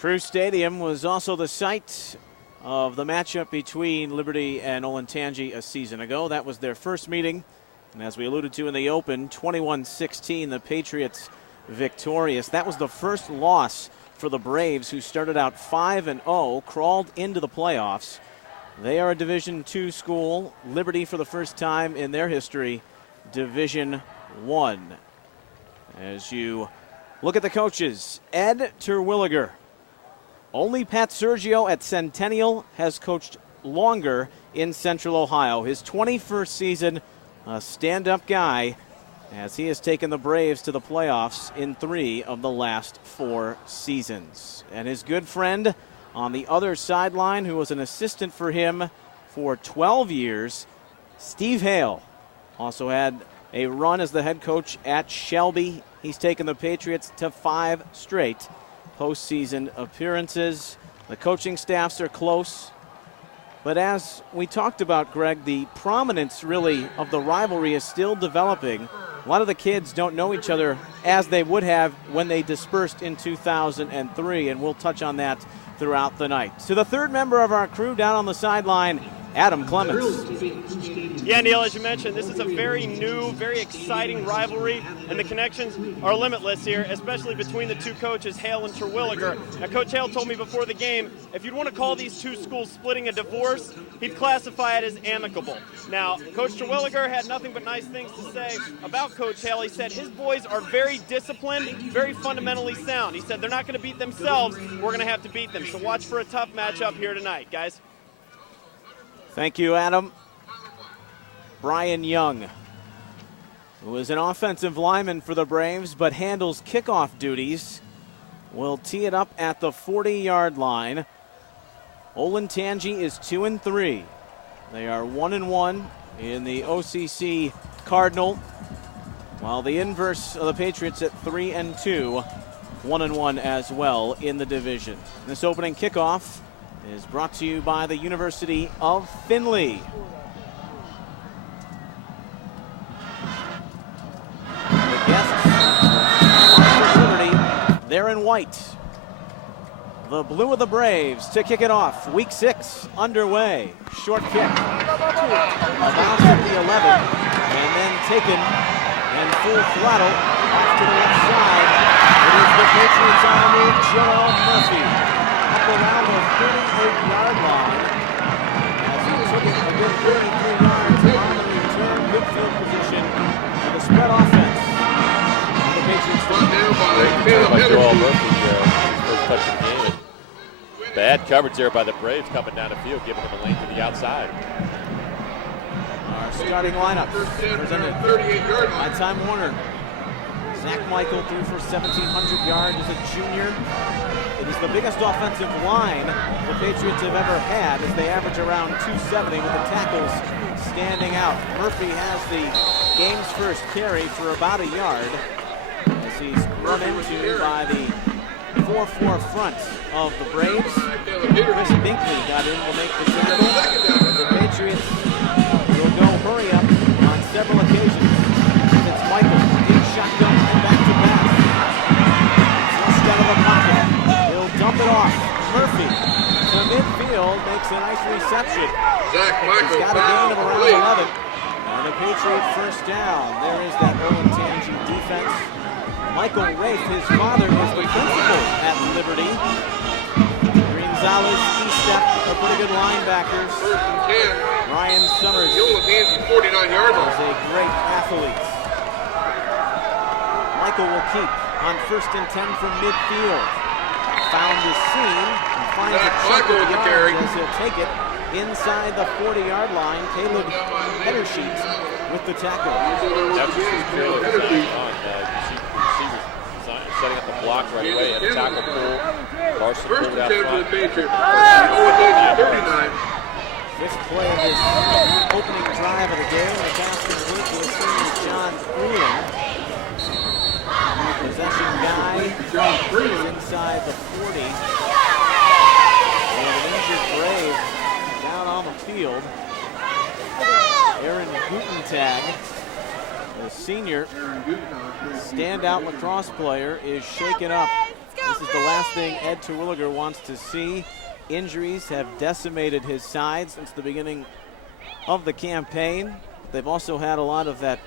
Crew Stadium was also the site of the matchup between Liberty and Olentangy a season ago. That was their first meeting. And as we alluded to in the open, 21-16, the Patriots victorious. That was the first loss for the Braves, who started out 5-0, crawled into the playoffs. They are a Division II school. Liberty, for the first time in their history, Division I. As you look at the coaches, Ed Terwilliger. Only Pat Sergio at Centennial has coached longer in Central Ohio. His 21st season, a stand-up guy, as he has taken the Braves to the playoffs in 3 of the last 4 seasons. And his good friend on the other sideline, who was an assistant for him for 12 years, Steve Hale, also had a run as the head coach at Shelby. He's taken the Patriots to 5 straight postseason appearances. The coaching staffs are close. But as we talked about, Greg, the prominence really of the rivalry is still developing. A lot of the kids don't know each other as they would have when they dispersed in 2003, and we'll touch on that throughout the night. To the third member of our crew down on the sideline, Adam Clements. Yeah, Neil, as you mentioned, this is a very new, very exciting rivalry, and the connections are limitless here, especially between the two coaches, Hale and Terwilliger. Now, Coach Hale told me before the game, if you'd want to call these two schools splitting a divorce, he'd classify it as amicable. Now, Coach Terwilliger had nothing but nice things to say about Coach Hale. He said his boys are very disciplined, very fundamentally sound. He said they're not going to beat themselves, we're going to have to beat them. So watch for a tough matchup here tonight, guys. Thank you, Adam. Brian Young, who is an offensive lineman for the Braves but handles kickoff duties, will tee it up at the 40-yard line. Olentangy is 2-3. They are 1-1 in the OCC Cardinal, while the inverse of the Patriots at 3-2, 1-1 as well in the division. This opening kickoff is brought to you by the University of Findlay. The guests of Liberty, they're in white. The blue of the Braves to kick it off. Week 6 underway. Short kick. About at the 11, and then taken and full throttle off to the left side. It is the Patriots on the move, Joel Murphy. Up around the 38-yard line as he took it a good 33 yards on the return. Good field position for the spread offense. The Patriots by Joel Murphy, first touch of the game. Bad coverage there by the Braves coming down the field, giving them a lane to the outside. Our starting lineup presented by Time Warner. Zach Michael threw for 1,700 yards as a junior. It is the biggest offensive line the Patriots have ever had, as they average around 270 with the tackles standing out. Murphy has the game's first carry for about a yard as he's run into by the 4-4 front of the Braves. Chris Binkley got in to make the tackle. The Patriots will go hurry up on several occasions. It's Michael, deep shotgun and back to back. Flushed out of the pocket. He'll dump it off. Murphy to midfield, makes a nice reception. He's got a gain of around 11. And the Patriot first down. There is that Olentangy defense. Michael Rafe, his father, was the principal at Liberty. Gonzalez, Estep are pretty good linebackers. Ryan Summers is a great athlete. Michael will keep on 1st and 10 from midfield. Found his seam and finds a chunk of yards as he'll take it inside the 40-yard line. Caleb Hedersheet with the tackle. That's just his drill on. You see receivers setting up the block right away and a tackle pull. Larson pulled out front. 39. 5th play of this opening drive of the game. The pass complete to senior John Ullin. Possession guy is inside the 40. And an injured Brave down on the field. Aaron Gutentag, the senior standout lacrosse player, is shaken up This is the last thing Ed Terwilliger wants to see. Injuries have decimated his side since the beginning of the campaign. They've also had a lot of that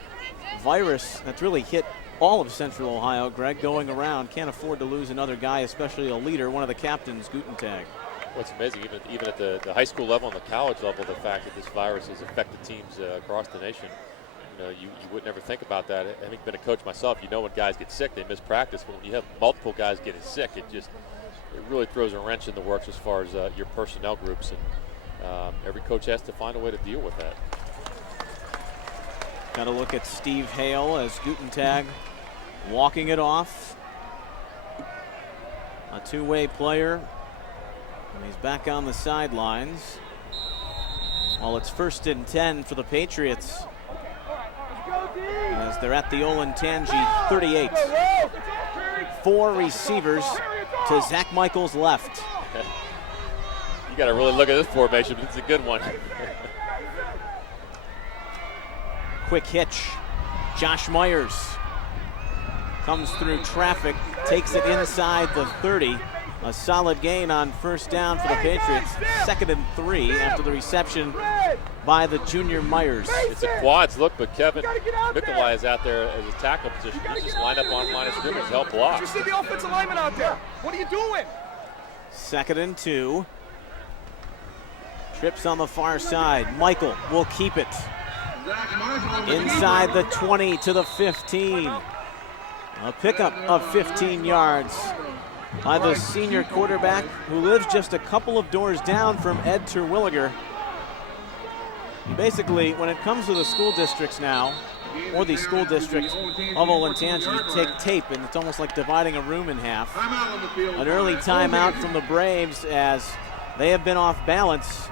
virus that's really hit all of Central Ohio, Greg, going around. Can't afford to lose another guy, especially a leader, one of the captains, Gutentag. What's amazing, even at the high school level and the college level, the fact that this virus has affected teams across the nation. You know, you would never think about that. Having been a coach myself, you know when guys get sick, they miss practice. But when you have multiple guys getting sick, it really throws a wrench in the works as far as your personnel groups. And every coach has to find a way to deal with that. Got to look at Steve Hale as Gutentag walking it off. A two-way player. And he's back on the sidelines. Well, it's 1st and 10 for the Patriots, as they're at the Olentangy 38. 4 receivers to Zach Michaels' left. You got to really look at this formation, but it's a good one. Quick hitch. Josh Myers comes through traffic, takes it inside the 30. A solid gain on 1st down for the Patriots. 2nd and 3 after the reception by the junior Myers. It's a quads look, but Kevin Nikolai is out there as a tackle position. He's just lined up on line of scrimmage to help block. Did you see the offensive lineman out there? What are you doing? 2nd and 2. Trips on the far side. Michael will keep it. Inside the 20 to the 15. A pickup of 15 yards by the senior quarterback, who lives just a couple of doors down from Ed Terwilliger. Basically, when it comes to the school districts now, or the school district of Olentangy, you take tape and it's almost like dividing a room in half. An early timeout from the Braves as they have been off balance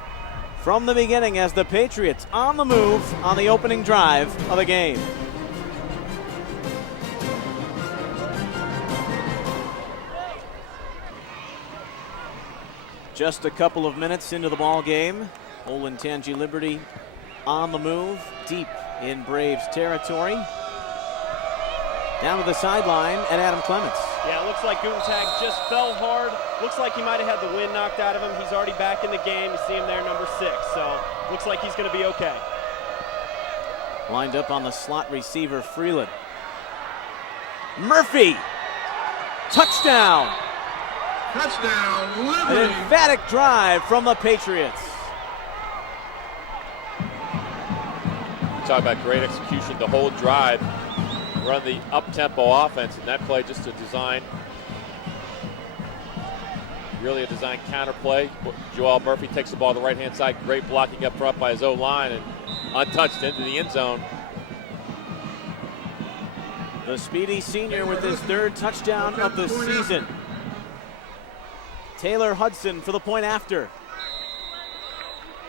from the beginning, as the Patriots on the move on the opening drive of the game. Just a couple of minutes into the ball game. Olentangy Liberty on the move, deep in Braves territory. Down to the sideline, and Adam Clements. Yeah, it looks like Gutentag just fell hard. Looks like he might have had the wind knocked out of him. He's already back in the game. You see him there, number 6. So looks like he's going to be okay. Lined up on the slot receiver, Freeland. Murphy, touchdown. Touchdown, An emphatic drive from the Patriots. Talk about great execution, the whole drive. Run the up-tempo offense, and that play just a design, really a design counter play. Joel Murphy takes the ball to the right-hand side. Great blocking up front by his O-line, and untouched into the end zone. The speedy senior with his 3rd touchdown of the season. Taylor Hudson for the point after.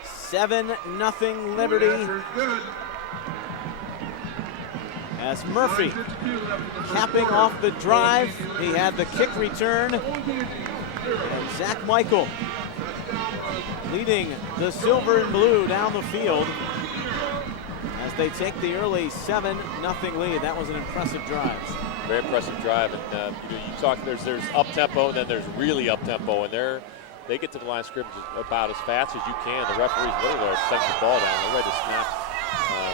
7-0 Liberty. As Murphy capping off the drive, he had the kick return. And Zach Michael leading the silver and blue down the field as they take the early 7-0 lead. That was an impressive drive. Very impressive drive, and you talk. There's up tempo, and then there's really up tempo, and they get to the line of scrimmage about as fast as you can. The referees literally are setting the ball down. They're ready to snap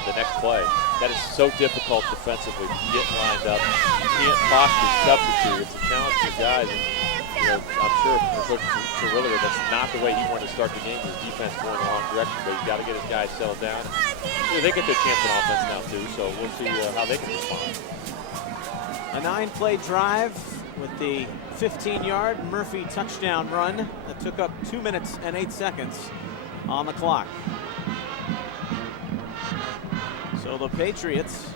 the next play. That is so difficult defensively to get lined up. You can't possibly substitute. It's a challenge for guys. And, I'm sure for Coach Terwilliger, that's not the way he wanted to start the game. His defense going in the wrong direction, but he's got to get his guys settled down. They get their chance on offense now too, so we'll see how they can respond. A 9-play drive with the 15-yard Murphy touchdown run that took up 2 minutes and 8 seconds on the clock. So the Patriots,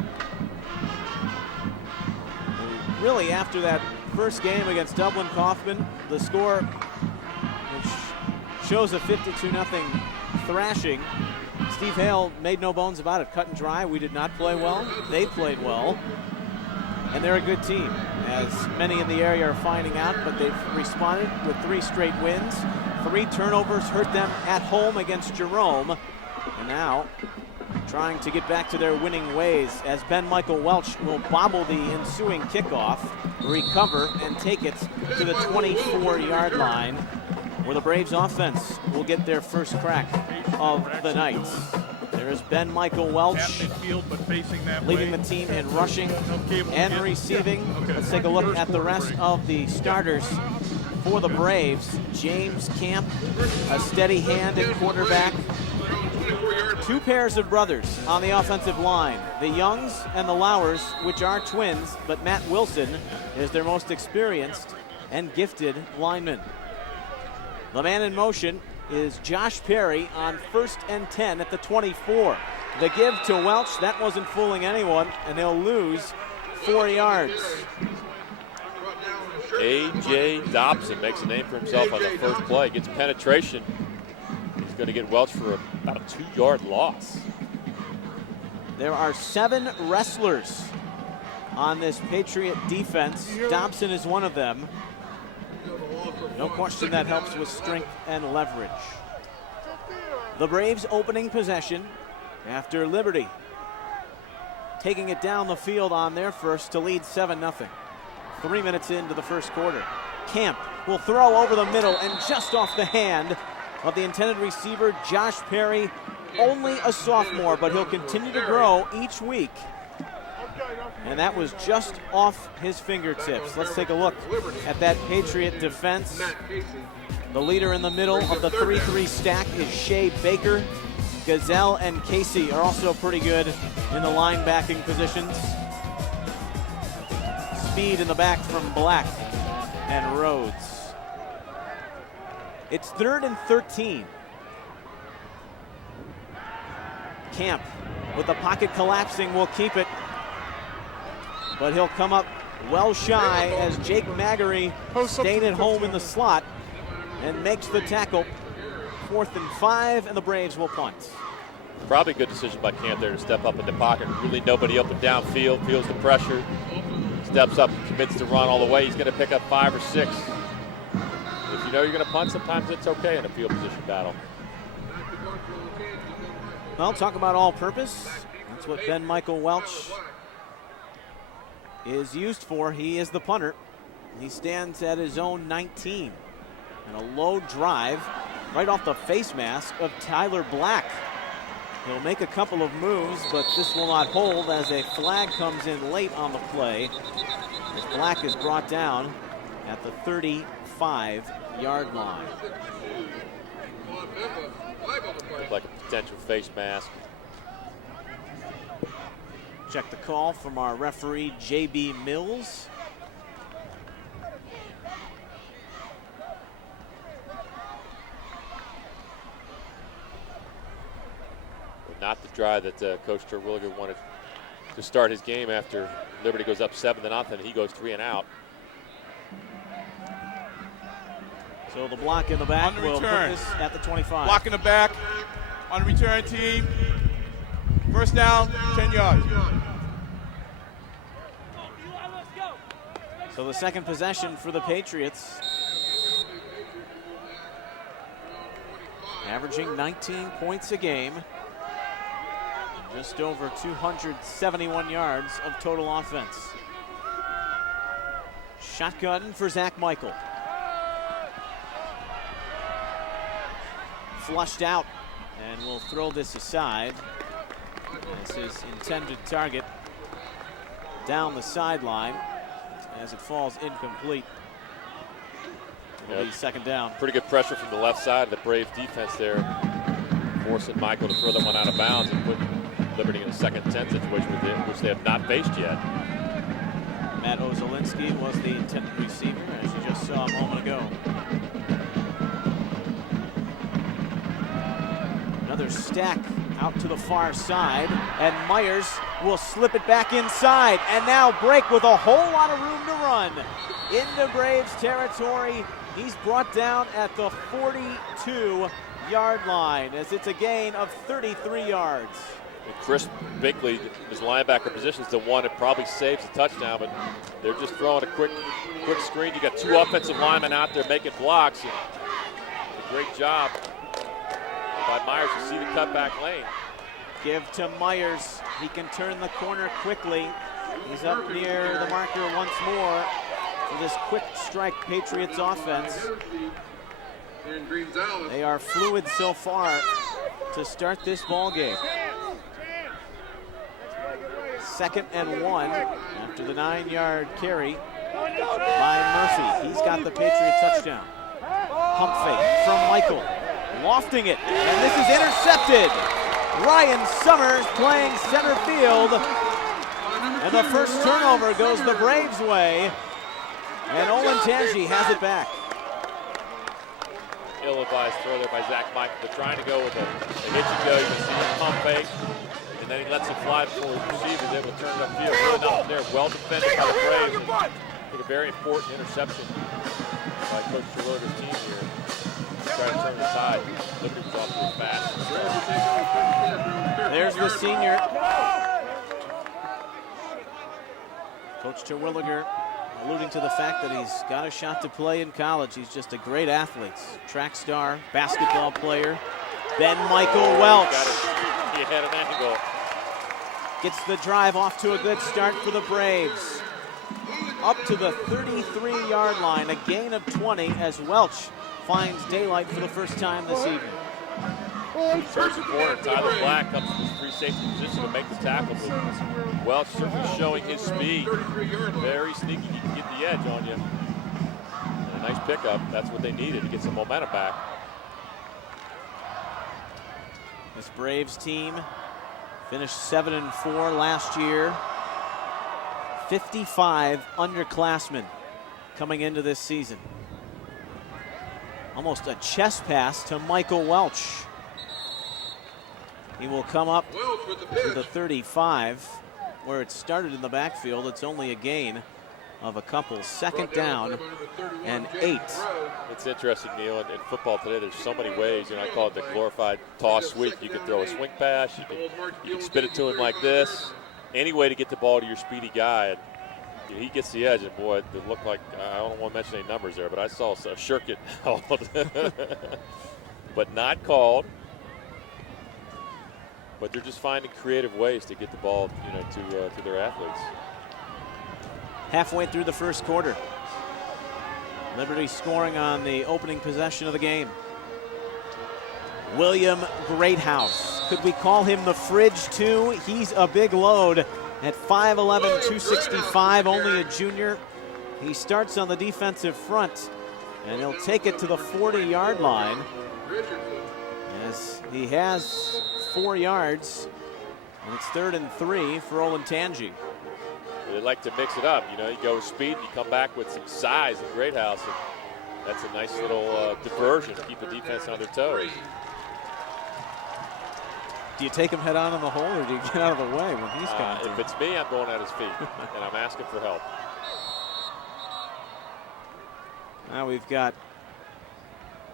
really after that first game against Dublin Kaufman, the score which shows a 52-0 thrashing. Steve Hale made no bones about it, cut and dry. We did not play well. They played well. And they're a good team, as many in the area are finding out, but they've responded with 3 straight wins. 3 turnovers hurt them at home against Jerome. And now trying to get back to their winning ways as Ben Michael Welch will bobble the ensuing kickoff, recover, and take it to the 24-yard line, where the Braves offense will get their first crack of the night. There's Ben Michael Welch leading the team in rushing and receiving. Let's take a look at the rest of the starters for the Braves. James Camp, a steady hand at quarterback. Two pairs of brothers on the offensive line, the Youngs and the Lowers, which are twins, but Matt Wilson is their most experienced and gifted lineman. The man in motion is Josh Perry on 1st and 10 at the 24. The give to Welch, that wasn't fooling anyone, and he'll lose 4 yards. A.J. Dobson makes a name for himself on the first play, gets penetration. He's going to get Welch for about a 2-yard loss. There are 7 wrestlers on this Patriot defense. Dobson is one of them. No question that helps with strength and leverage. The Braves opening possession after Liberty taking it down the field on their first to lead 7-0. 3 minutes into the first quarter. Camp will throw over the middle and just off the hand of the intended receiver, Josh Perry. Only a sophomore, but he'll continue to grow each week. And that was just off his fingertips. Let's take a look at that Patriot defense. The leader in the middle of the 3-3 stack is Shea Baker. Gazelle and Casey are also pretty good in the linebacking positions. Speed in the back from Black and Rhodes. It's 3rd and 13. Camp, with the pocket collapsing, will keep it. But he'll come up well shy as Jake Maggery stayed at home in the slot and makes the tackle. 4th and 5, and the Braves will punt. Probably a good decision by Camp there to step up in the pocket. Really nobody open downfield, feels the pressure, steps up, commits to run all the way. He's going to pick up 5 or 6. If you know you're going to punt, sometimes it's okay in a field position battle. Well, talk about all-purpose. That's what Ben Michael Welch is used for. He is the punter. He stands at his own 19. And a low drive right off the face mask of Tyler Black. He'll make a couple of moves, but this will not hold as a flag comes in late on the play. As Black is brought down at the 35-yard line. Looks like a potential face mask. Check the call from our referee, J.B. Mills. Not the drive that Coach Terwilliger wanted to start his game after Liberty goes up 7-0. He goes 3 and out. So the block in the back will put this at the 25. Block in the back on the return team. First down, 10 yards. So the second possession for the Patriots. Averaging 19 points a game. Just over 271 yards of total offense. Shotgun for Zach Michael. Flushed out, and we'll throw this aside. This is intended target down the sideline as it falls incomplete. It'll be second down. Pretty good pressure from the left side of the Brave defense there, forcing Michael to throw that one out of bounds and put Liberty in a 2nd and 10 situation which they have not faced yet. Matt Olentangy was the intended receiver, as you just saw a moment ago. Another stack out to the far side, and Myers will slip it back inside, and now break with a whole lot of room to run into Braves territory. He's brought down at the 42-yard line as it's a gain of 33 yards. And Chris Binkley, his linebacker position, is the one that probably saves the touchdown, but they're just throwing a quick screen. You got 2 offensive linemen out there making blocks. And a great job by Myers to see the cutback lane. Give to Myers. He can turn the corner quickly. He's up near the marker once more for this quick strike Patriots offense. They are fluid so far to start this ball game. 2nd and 1 after the 9-yard carry by Murphy. He's got the Patriot touchdown. Pump fake from Michael. Lofting it, and this is intercepted. Ryan Summers playing center field. And the first turnover goes the Braves' way. And Olentangy has it back. Ill-advised throw there by Zach Michael. They're trying to go with a hitch and go. You can see the pump fake. And then he lets it fly before his receiver is able to turn it upfield. Really nothing there. Well defended by the Braves. I think a very important interception by Coach Terwilliger's team here. Try to turn the tide. Liberty was off to a fast. There's the senior. Coach Terwilliger alluding to the fact that he's got a shot to play in college. He's just a great athlete. Track star, basketball player. Ben Michael Welch. He had an angle. Gets the drive off to a good start for the Braves. Up to the 33-yard line, a gain of 20 as Welch finds daylight for the first time this evening. Turns the corner. Tyler Black comes to his free safety position to make the tackle. But Welch certainly showing his speed. Very sneaky. He can get the edge on you. And a nice pickup. That's what they needed to get some momentum back. This Braves team finished 7-4 last year. 55 underclassmen coming into this season. Almost a chest pass to Michael Welch. He will come up to the 35, where it started in the backfield. It's only a gain of a couple. 2nd down and 8. It's interesting, Neil, in football today, there's so many ways. I call it the glorified toss sweep. You can throw a swing pass. You can spit it to him like this. Any way to get the ball to your speedy guy. And he gets the edge, and boy, it looked like, I don't want to mention any numbers there, but I saw a shirk it called. But not called. But they're just finding creative ways to get the ball, to their athletes. Halfway through the first quarter. Liberty scoring on the opening possession of the game. William Greathouse. Could we call him the fridge too? He's a big load at 5'11", 265, only a junior. He starts on the defensive front, and he'll take it to the 40-yard line as he has 4 yards, and it's 3rd and 3 for Olentangy. They like to mix it up. You go with speed and you come back with some size in Greathouse. And that's a nice little diversion to keep the defense on their toes. Do you take him head on in the hole, or do you get out of the way when he's coming If it's me, I'm going at his feet, and I'm asking for help. Now we've got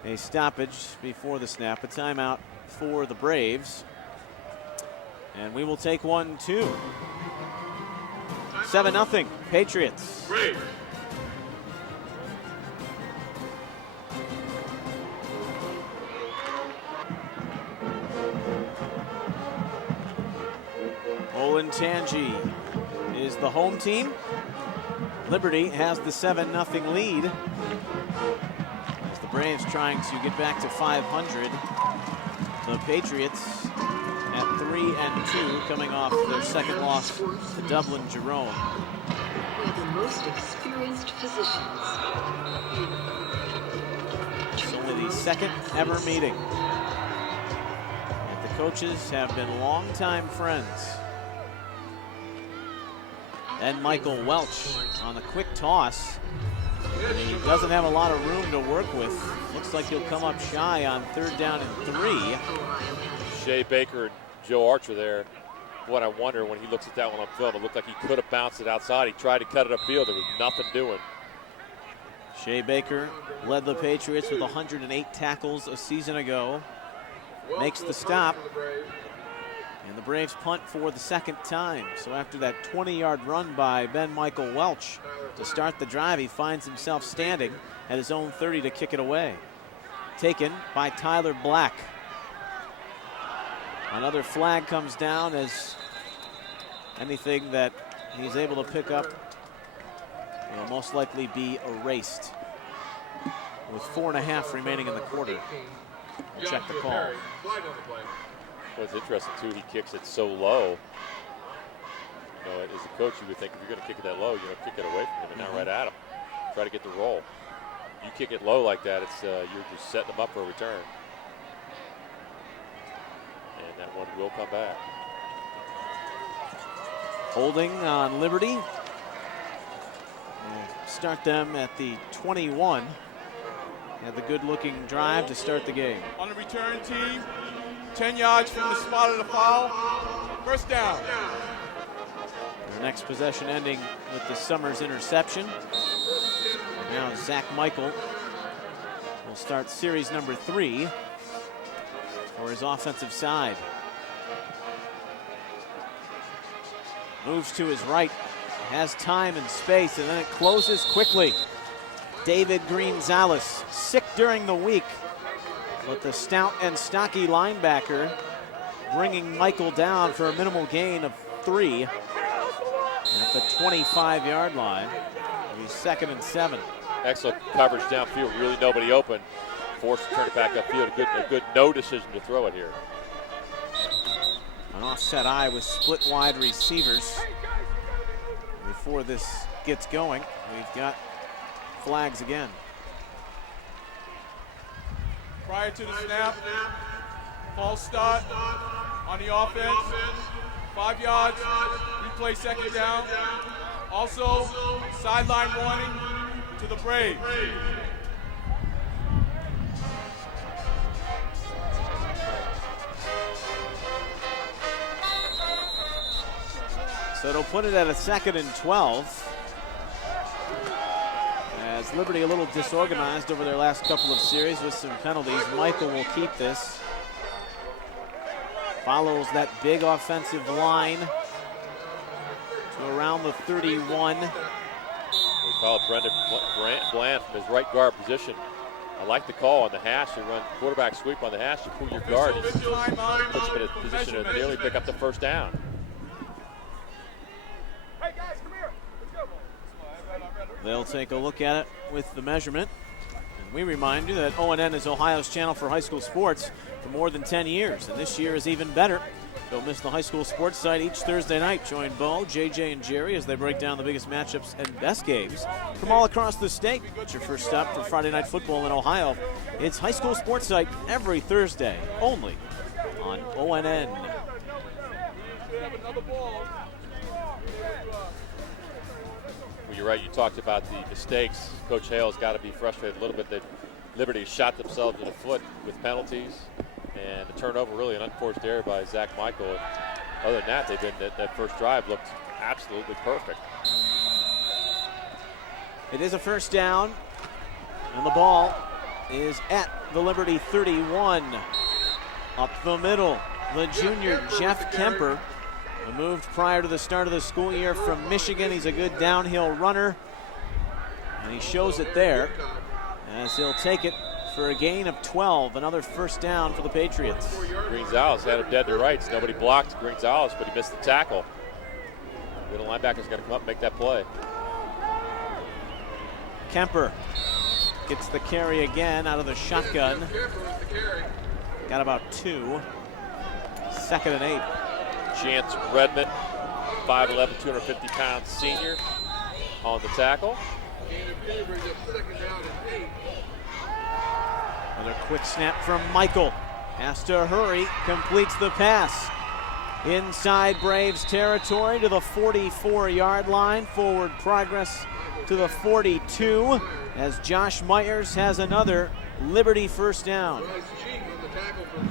a stoppage before the snap, a timeout for the Braves. And we will take one, too. 7-0, Patriots. Brave. Olentangy is the home team. Liberty has the 7-0 lead. As the Braves trying to get back to 500. The Patriots at 3-2, coming off their second loss to Dublin Jerome. With the most experienced physicians. It's only the second ever meeting. And the coaches have been longtime friends. And Michael Welch on the quick toss. He doesn't have a lot of room to work with. Looks like he'll come up shy on 3rd down and 3. Shea Baker and Joe Archer there. What I wonder when he looks at that one on film, it looked like he could have bounced it outside. He tried to cut it upfield. There was nothing doing. Shea Baker led the Patriots with 108 tackles a season ago. Makes the stop. And the Braves punt for the 2nd time. So after that 20-yard run by Ben Michael Welch to start the drive, he finds himself standing at his own 30 to kick it away. Taken by Tyler Black. Another flag comes down as anything that he's able to pick up will most likely be erased. With 4.5 remaining in the quarter. We'll check the call. What's interesting too, he kicks it so low. You know, as a coach, you would think if you're going to kick it that low, you're going to kick it away from him and not right at him. Try to get the roll. You kick it low like that, it's you're just setting them up for a return. And that one will come back. Holding on Liberty. We'll start them at the 21. Had the good-looking drive to start the game. On the return team, 10 yards from the spot of the foul. First down. The next possession ending with the Summers interception. And now Zach Michael will start series number 3 for his offensive side. Moves to his right, has time and space, and then it closes quickly. David Green-Zales, sick during the week, but the stout and stocky linebacker bringing Michael down for a minimal gain of 3 at the 25-yard line. He's 2nd and 7. Excellent coverage downfield, really nobody open. Forced to turn it back upfield, a good no decision to throw it here. An offset eye with split wide receivers. Before this gets going, we've got flags again. Prior to the snap, false start on the offense, 5 yards, replay second down. Also, sideline warning to the Braves. So it'll put it at a 2nd and 12. As Liberty a little disorganized over their last couple of series with some penalties. Michael will keep this. Follows that big offensive line to around the 31. We followed Brendan Bland from his right guard position. I like the call on the hash. You run quarterback sweep on the hash, you pull your guard, and puts him in a position to nearly pick up the first down. Hey guys, come here. Let's go. They'll take a look at it with the measurement. And we remind you that ONN is Ohio's channel for high school sports for more than 10 years. And this year is even better. Don't miss the high school sports site each Thursday night. Join Bo, JJ, and Jerry as they break down the biggest matchups and best games from all across the state. It's your first stop for Friday night football in Ohio. It's high school sports site every Thursday, only on ONN. Well, you're right. You talked about the mistakes. Coach Hale's got to be frustrated a little bit that Liberty shot themselves in the foot with penalties, and the turnover, really an unforced error by Zach Michael. And other than that, that first drive looked absolutely perfect. It is a first down, and the ball is at the Liberty 31. Up the middle, the junior Jeff Kemper, who moved prior to the start of the school year from Michigan. He's a good downhill runner, and he shows it there as he'll take it for a gain of 12. Another first down for the Patriots. Green-Zales had him dead to rights. Nobody blocked Green-Zales, but he missed the tackle. Middle linebacker's got to come up and make that play. Kemper gets the carry again out of the shotgun. Got about 2. 2nd and 8. Chance Redmond, 5'11", 250-pound senior on the tackle. Another quick snap from Michael. Has to hurry, completes the pass. Inside Braves territory to the 44-yard line. Forward progress to the 42 as Josh Myers has another Liberty first down.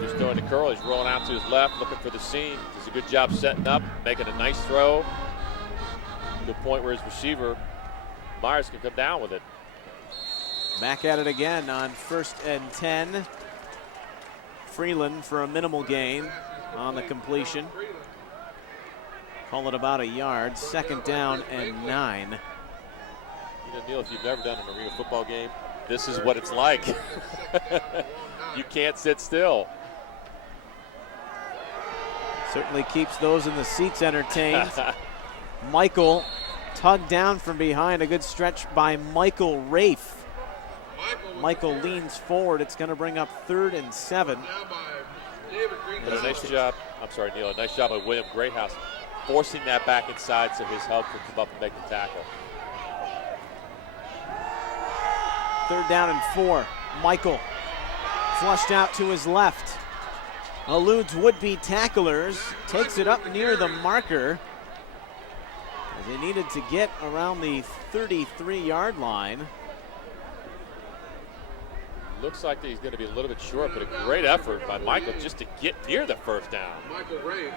Just throwing the curl. He's rolling out to his left, looking for the seam. Does a good job setting up, making a nice throw to the point where his receiver, Myers, can come down with it. Back at it again on 1st and 10. Freeland for a minimal gain on the completion. Call it about a yard. 2nd down and 9. You know, Neil, if you've never done an arena football game, this is what it's like. You can't sit still. Certainly keeps those in the seats entertained. Michael tugged down from behind. A good stretch by Michael Rafe. Michael leans forward. It's going to bring up 3rd and 7. But a nice job. I'm sorry, Neil. A nice job by William Greathouse forcing that back inside so his help could come up and make the tackle. 3rd down and 4. Michael flushed out to his left. Eludes would-be tacklers. Takes it up near the marker. As he needed to get around the 33-yard line. Looks like he's going to be a little bit short, but a great effort by Michael just to get near the 1st down. Michael Ray.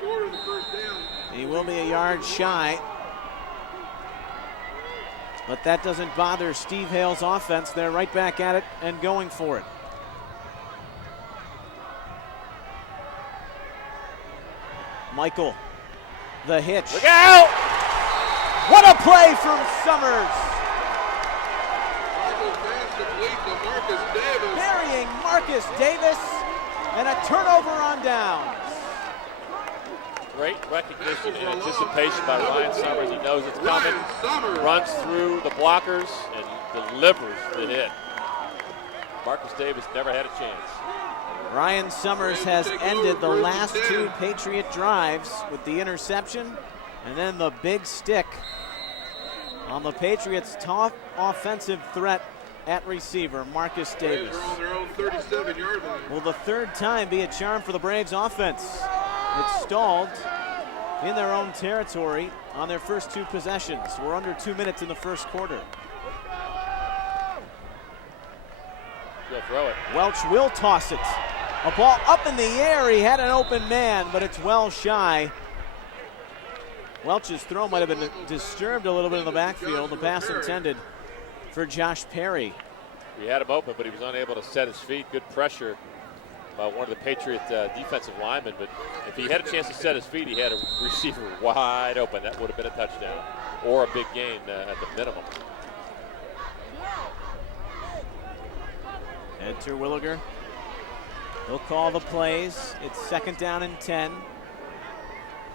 Short of the 1st down. He will be a yard shy. But that doesn't bother Steve Hale's offense. They're right back at it and going for it. Michael, the hitch. Look out! What a play from Summers! Michael pass complete to Marcus Davis. Burying Marcus Davis, and a turnover on downs. Great recognition and anticipation by Ryan Summers. He knows it's coming. Runs through the blockers and delivers the hit. Marcus Davis never had a chance. Ryan Summers has ended the last 2 Patriot drives with the interception and then the big stick on the Patriots' top offensive threat at receiver, Marcus Davis. They're on their own 37-yard line. Will the 3rd time be a charm for the Braves offense? It's stalled in their own territory on their first 2 possessions. We're under 2 minutes in the 1st quarter. He'll throw it. Welch will toss it. A ball up in the air. He had an open man, but it's well shy. Welch's throw might have been disturbed a little bit in the backfield. The pass intended for Josh Perry. We had him open, but he was unable to set his feet. Good pressure by one of the Patriot defensive linemen, but if he had a chance to set his feet, he had a receiver wide open. That would have been a touchdown or a big gain at the minimum. Ed Terwilliger. He'll call the plays. It's 2nd down and 10.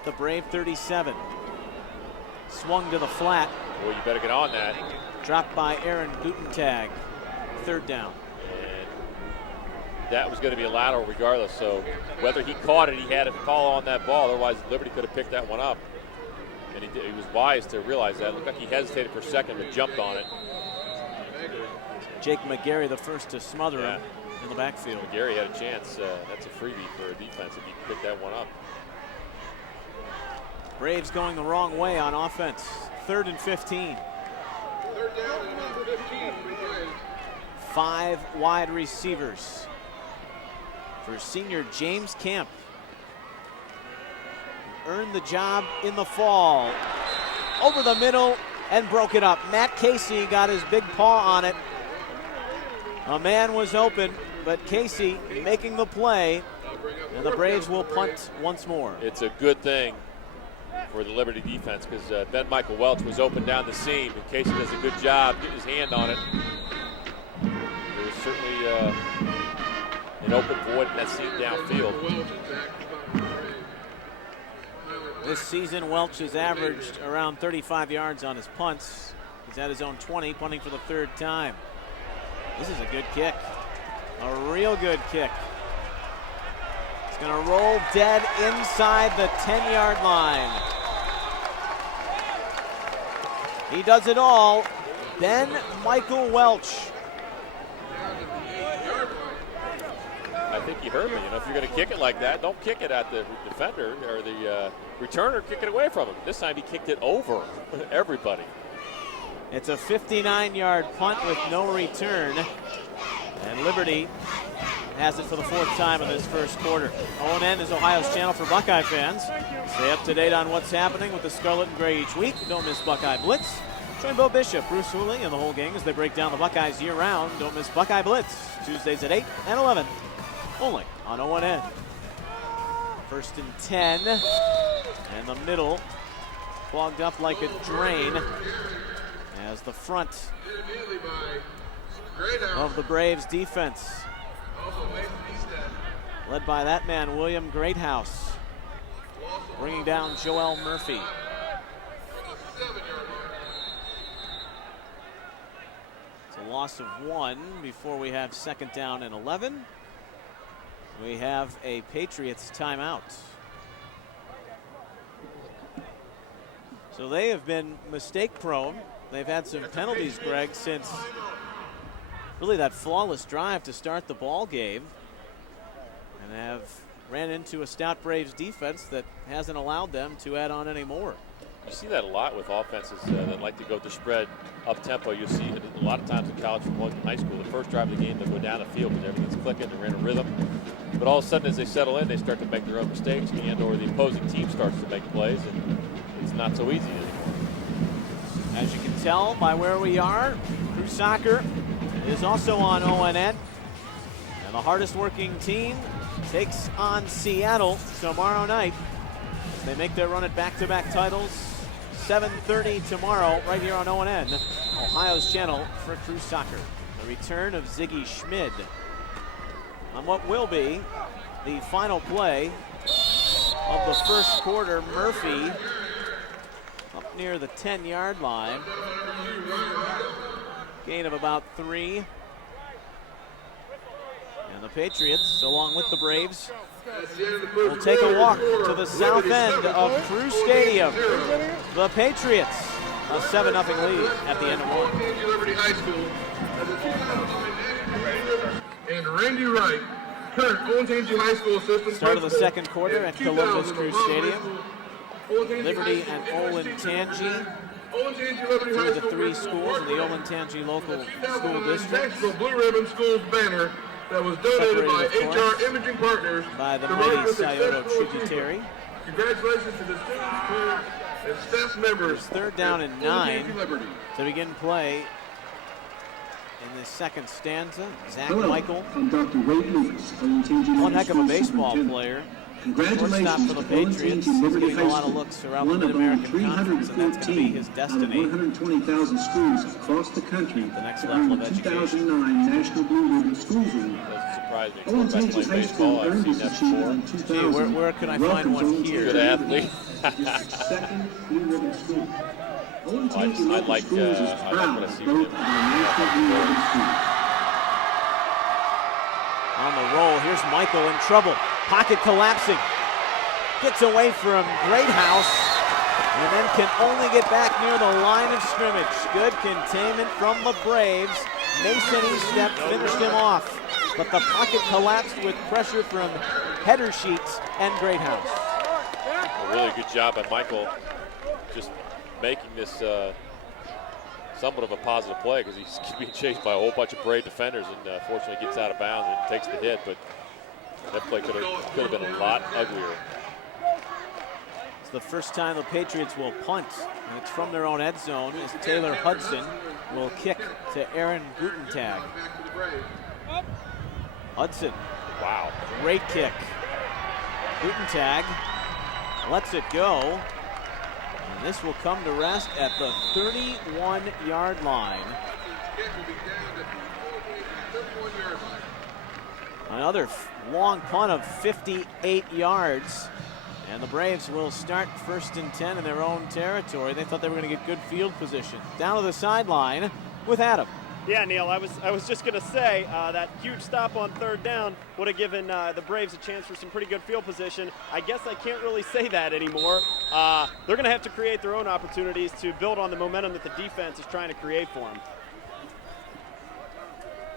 The Brave 37. Swung to the flat. Well, you better get on that. Dropped by Aaron Gutentag. 3rd down. And that was going to be a lateral regardless. So whether he caught it, he had to call on that ball. Otherwise, Liberty could have picked that one up. And he was wise to realize that. It looked like he hesitated for a second, but jumped on it. Jake McGarry, the first to smother him in the backfield. McGarry had a chance. That's a freebie for a defense if he can pick that one up. Braves going the wrong way on offense. 3rd and 15. 3rd down and 15 for the Braves. 5 wide receivers for senior James Camp. Earned the job in the fall. Over the middle and broke it up. Matt Casey got his big paw on it. A man was open, but Casey making the play, and the Braves will punt once more. It's a good thing for the Liberty defense because Ben Michael Welch was open down the seam, and Casey does a good job getting his hand on it. There was certainly an open void in that seam downfield. This season, Welch has averaged around 35 yards on his punts. He's at his own 20, punting for the 3rd time. This is a good kick. A real good kick. It's going to roll dead inside the 10-yard line. He does it all. Ben Michael Welch. I think you heard me. You know, if you're going to kick it like that, don't kick it at the defender or the returner. Kick it away from him. This time he kicked it over everybody. It's a 59-yard punt with no return. And Liberty has it for the 4th time in this 1st quarter. ONN is Ohio's channel for Buckeye fans. Stay up to date on what's happening with the Scarlet and Gray each week. Don't miss Buckeye Blitz. Join Bo Bishop, Bruce Hooley, and the whole gang as they break down the Buckeyes year-round. Don't miss Buckeye Blitz, Tuesdays at 8 and 11, only on ONN. 1st and 10, and the middle clogged up like a drain as the front of the Braves defense led by that man, William Greathouse, bringing down Joel Murphy. It's a loss of 1 before we have 2nd down and 11. We have a Patriots timeout. So they have been mistake prone. They've had some penalties, Greg, since really that flawless drive to start the ball game, and have ran into a stout Braves defense that hasn't allowed them to add on any more. You see that a lot with offenses that like to go to spread up tempo. You see it a lot of times in college football and high school. The first drive of the game, they go down the field because everything's clicking, they're in a rhythm. But all of a sudden, as they settle in, they start to make their own mistakes, and/or the opposing team starts to make plays, and it's not so easy anymore. As you can tell by where we are, Crew Soccer is also on ONN, and the hardest working team takes on Seattle tomorrow night. They make their run at back-to-back titles. 7:30 tomorrow, right here on ONN, Ohio's channel for Crew Soccer. The return of Ziggy Schmid on what will be the final play of the first quarter. Murphy up near the 10-yard line. Gain of about 3. And the Patriots, along with the Braves, will take a walk to the south end of Crew Stadium. The Patriots, a 7-0 lead at the end of 1. Liberty High School as a 2009 and Randy Wright, current Olentangy High School assistant. Start of the second quarter at Columbus Crew Stadium. Liberty and Olentangy, two of the 3 schools in the Olentangy local school district. National Blue Ribbon Schools banner that was donated by HR Imaging Partners by the mighty Scioto tributary. Congratulations to the students, parents, and staff members. It's 3rd down and 9 to begin play in this second stanza. Zach Michael, I'm Dr. Wade Lucas, Olentangy one heck of a School baseball Superintendent. player. Congratulations Shortstop for the to Patriots. Olentangy He's Liberty getting a High lot of School, looks around one the of only Mid-American Conference, and that's going to be 314 his out of destiny. 120,000 schools across the country The next to level earn of the education. 2009 National Blue Ribbon Schools Award. Doesn't surprise me. Olentangy Quarterback High playing School baseball, I've earned seen this that achievement before. in 2000. Gee, where can I find one Welcomes here? Good athlete. District's second Blue Ribbon school. Olentangy I Local like Schools is what I proud see of both with of him. our National Blue Ribbon schools. On the roll, here's Michael in trouble. Pocket collapsing. Gets away from Greathouse, and then can only get back near the line of scrimmage. Good containment from the Braves. Mason Estep finished him off, but the pocket collapsed with pressure from Header Sheets and Greathouse. A really good job by Michael, just making this somewhat of a positive play, because he's being chased by a whole bunch of Brave defenders, and fortunately gets out of bounds and takes the hit, but that play could have been a lot uglier. It's the first time the Patriots will punt, and it's from their own end zone as Taylor Hudson will kick to Aaron Gutentag. Hudson, Wow. great kick. Gutentag lets it go. And this will come to rest at the 31-yard line. Another long punt of 58 yards. And the Braves will start 1st and 10 in their own territory. They thought they were going to get good field position. Down to the sideline with Adam. Yeah, Neil, I was just going to say that huge stop on 3rd down would have given the Braves a chance for some pretty good field position. I guess I can't really say that anymore. They're going to have to create their own opportunities to build on the momentum that the defense is trying to create for them.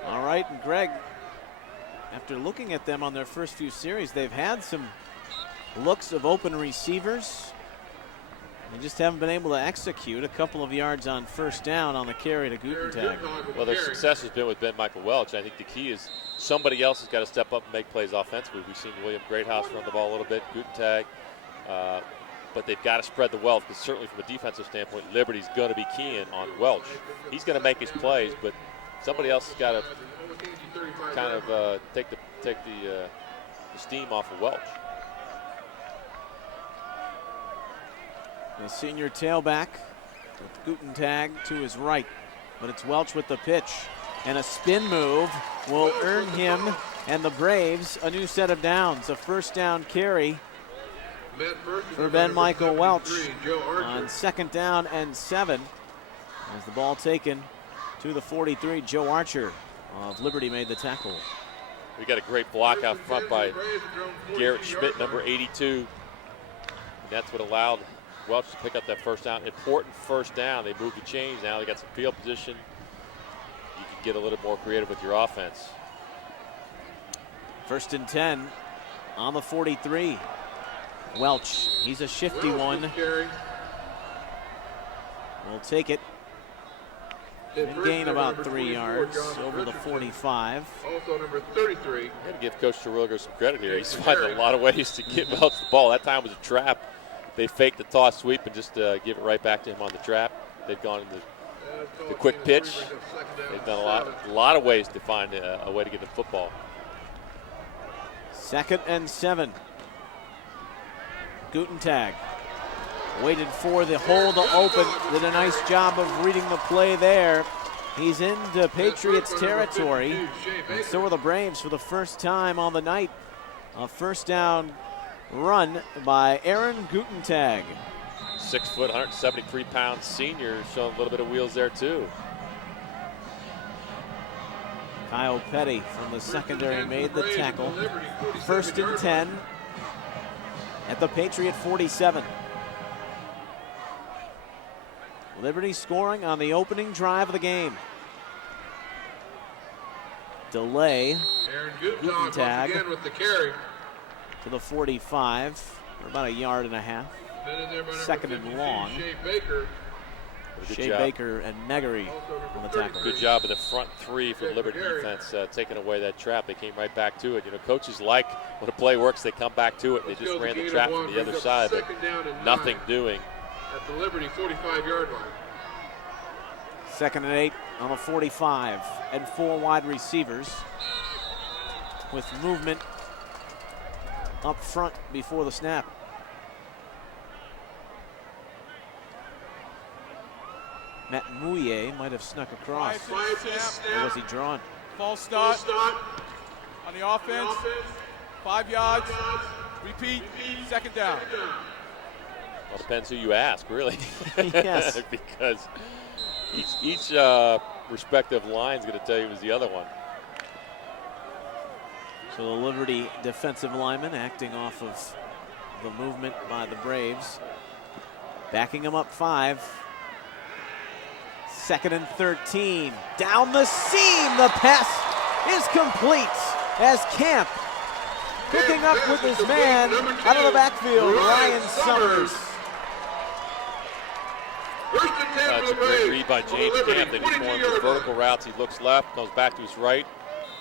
All right, and Greg, after looking at them on their first few series, they've had some looks of open receivers. They just haven't been able to execute. A couple of yards on 1st down on the carry to Gutentag. Well, their success has been with Ben Michael Welch. I think the key is somebody else has got to step up and make plays offensively. We've seen William Greathouse run the ball a little bit, Gutentag, but they've got to spread the wealth, because certainly from a defensive standpoint, Liberty's going to be keying on Welch. He's going to make his plays, but somebody else has got to kind of take the steam off of Welch. The senior tailback with Gutentag to his right, but it's Welch with the pitch, and a spin move will earn him And the Braves, a new set of downs. A first down carry for Ben Michael Welch on 2nd down and 7. As the ball taken to the 43, Joe Archer of Liberty made the tackle. We got a great block out front by Garrett Schmidt, number 82. And that's what allowed Welch to pick up that first down. Important first down. They moved the chains now. They got some field position. You can get a little more creative with your offense. 1st and 10 on the 43. Welch, he's a shifty one. Will take it. And gain about 3 yards over the 45. Also number 33. I got to give Coach Terwilliger some credit here. He's finding a lot of ways to get Welch the ball. That time was a trap. They faked the toss sweep and just give it right back to him on the trap. They've gone into the quick pitch. They've done a lot of ways to find a way to get the football. 2nd and 7. Gutentag waited for the hole to open. Did a nice job of reading the play there. He's into Patriots territory. And so are the Braves for the first time on the night. A first down run by Aaron Gutentag. 6 foot, 173-pound senior, showing a little bit of wheels there too. Kyle Petty from the secondary made the tackle. 1st and 10 at the Patriot 47. Liberty scoring on the opening drive of the game. Delay. Gutentag with the carry. to the 45 for about 1.5 yards. 2nd and long. Shea Baker and Negary on the tackle. Good job of the front 3 for the Liberty defense, taking away that trap. They came right back to it. You know, coaches like when a play works, they come back to it. They just ran the trap from the other side, but nothing doing. At the Liberty 45-yard line. 2nd and 8 on the 45, and 4 wide receivers with movement up front before the snap. Matt Mouillet might have snuck across. Or was he drawn? False start on the offense. 5 yards. Repeat. 2nd down. Well, depends who you ask, really. Yes. Because each respective line is going to tell you who's the other one. So the Liberty defensive lineman acting off of the movement by the Braves. Backing him up 5. 2nd and 13. Down the seam. The pass is complete as Camp picking up with his man out of the backfield, Ryan Summers. That's a great read by James Camp. They just more into the vertical routes. He looks left, comes back to his right.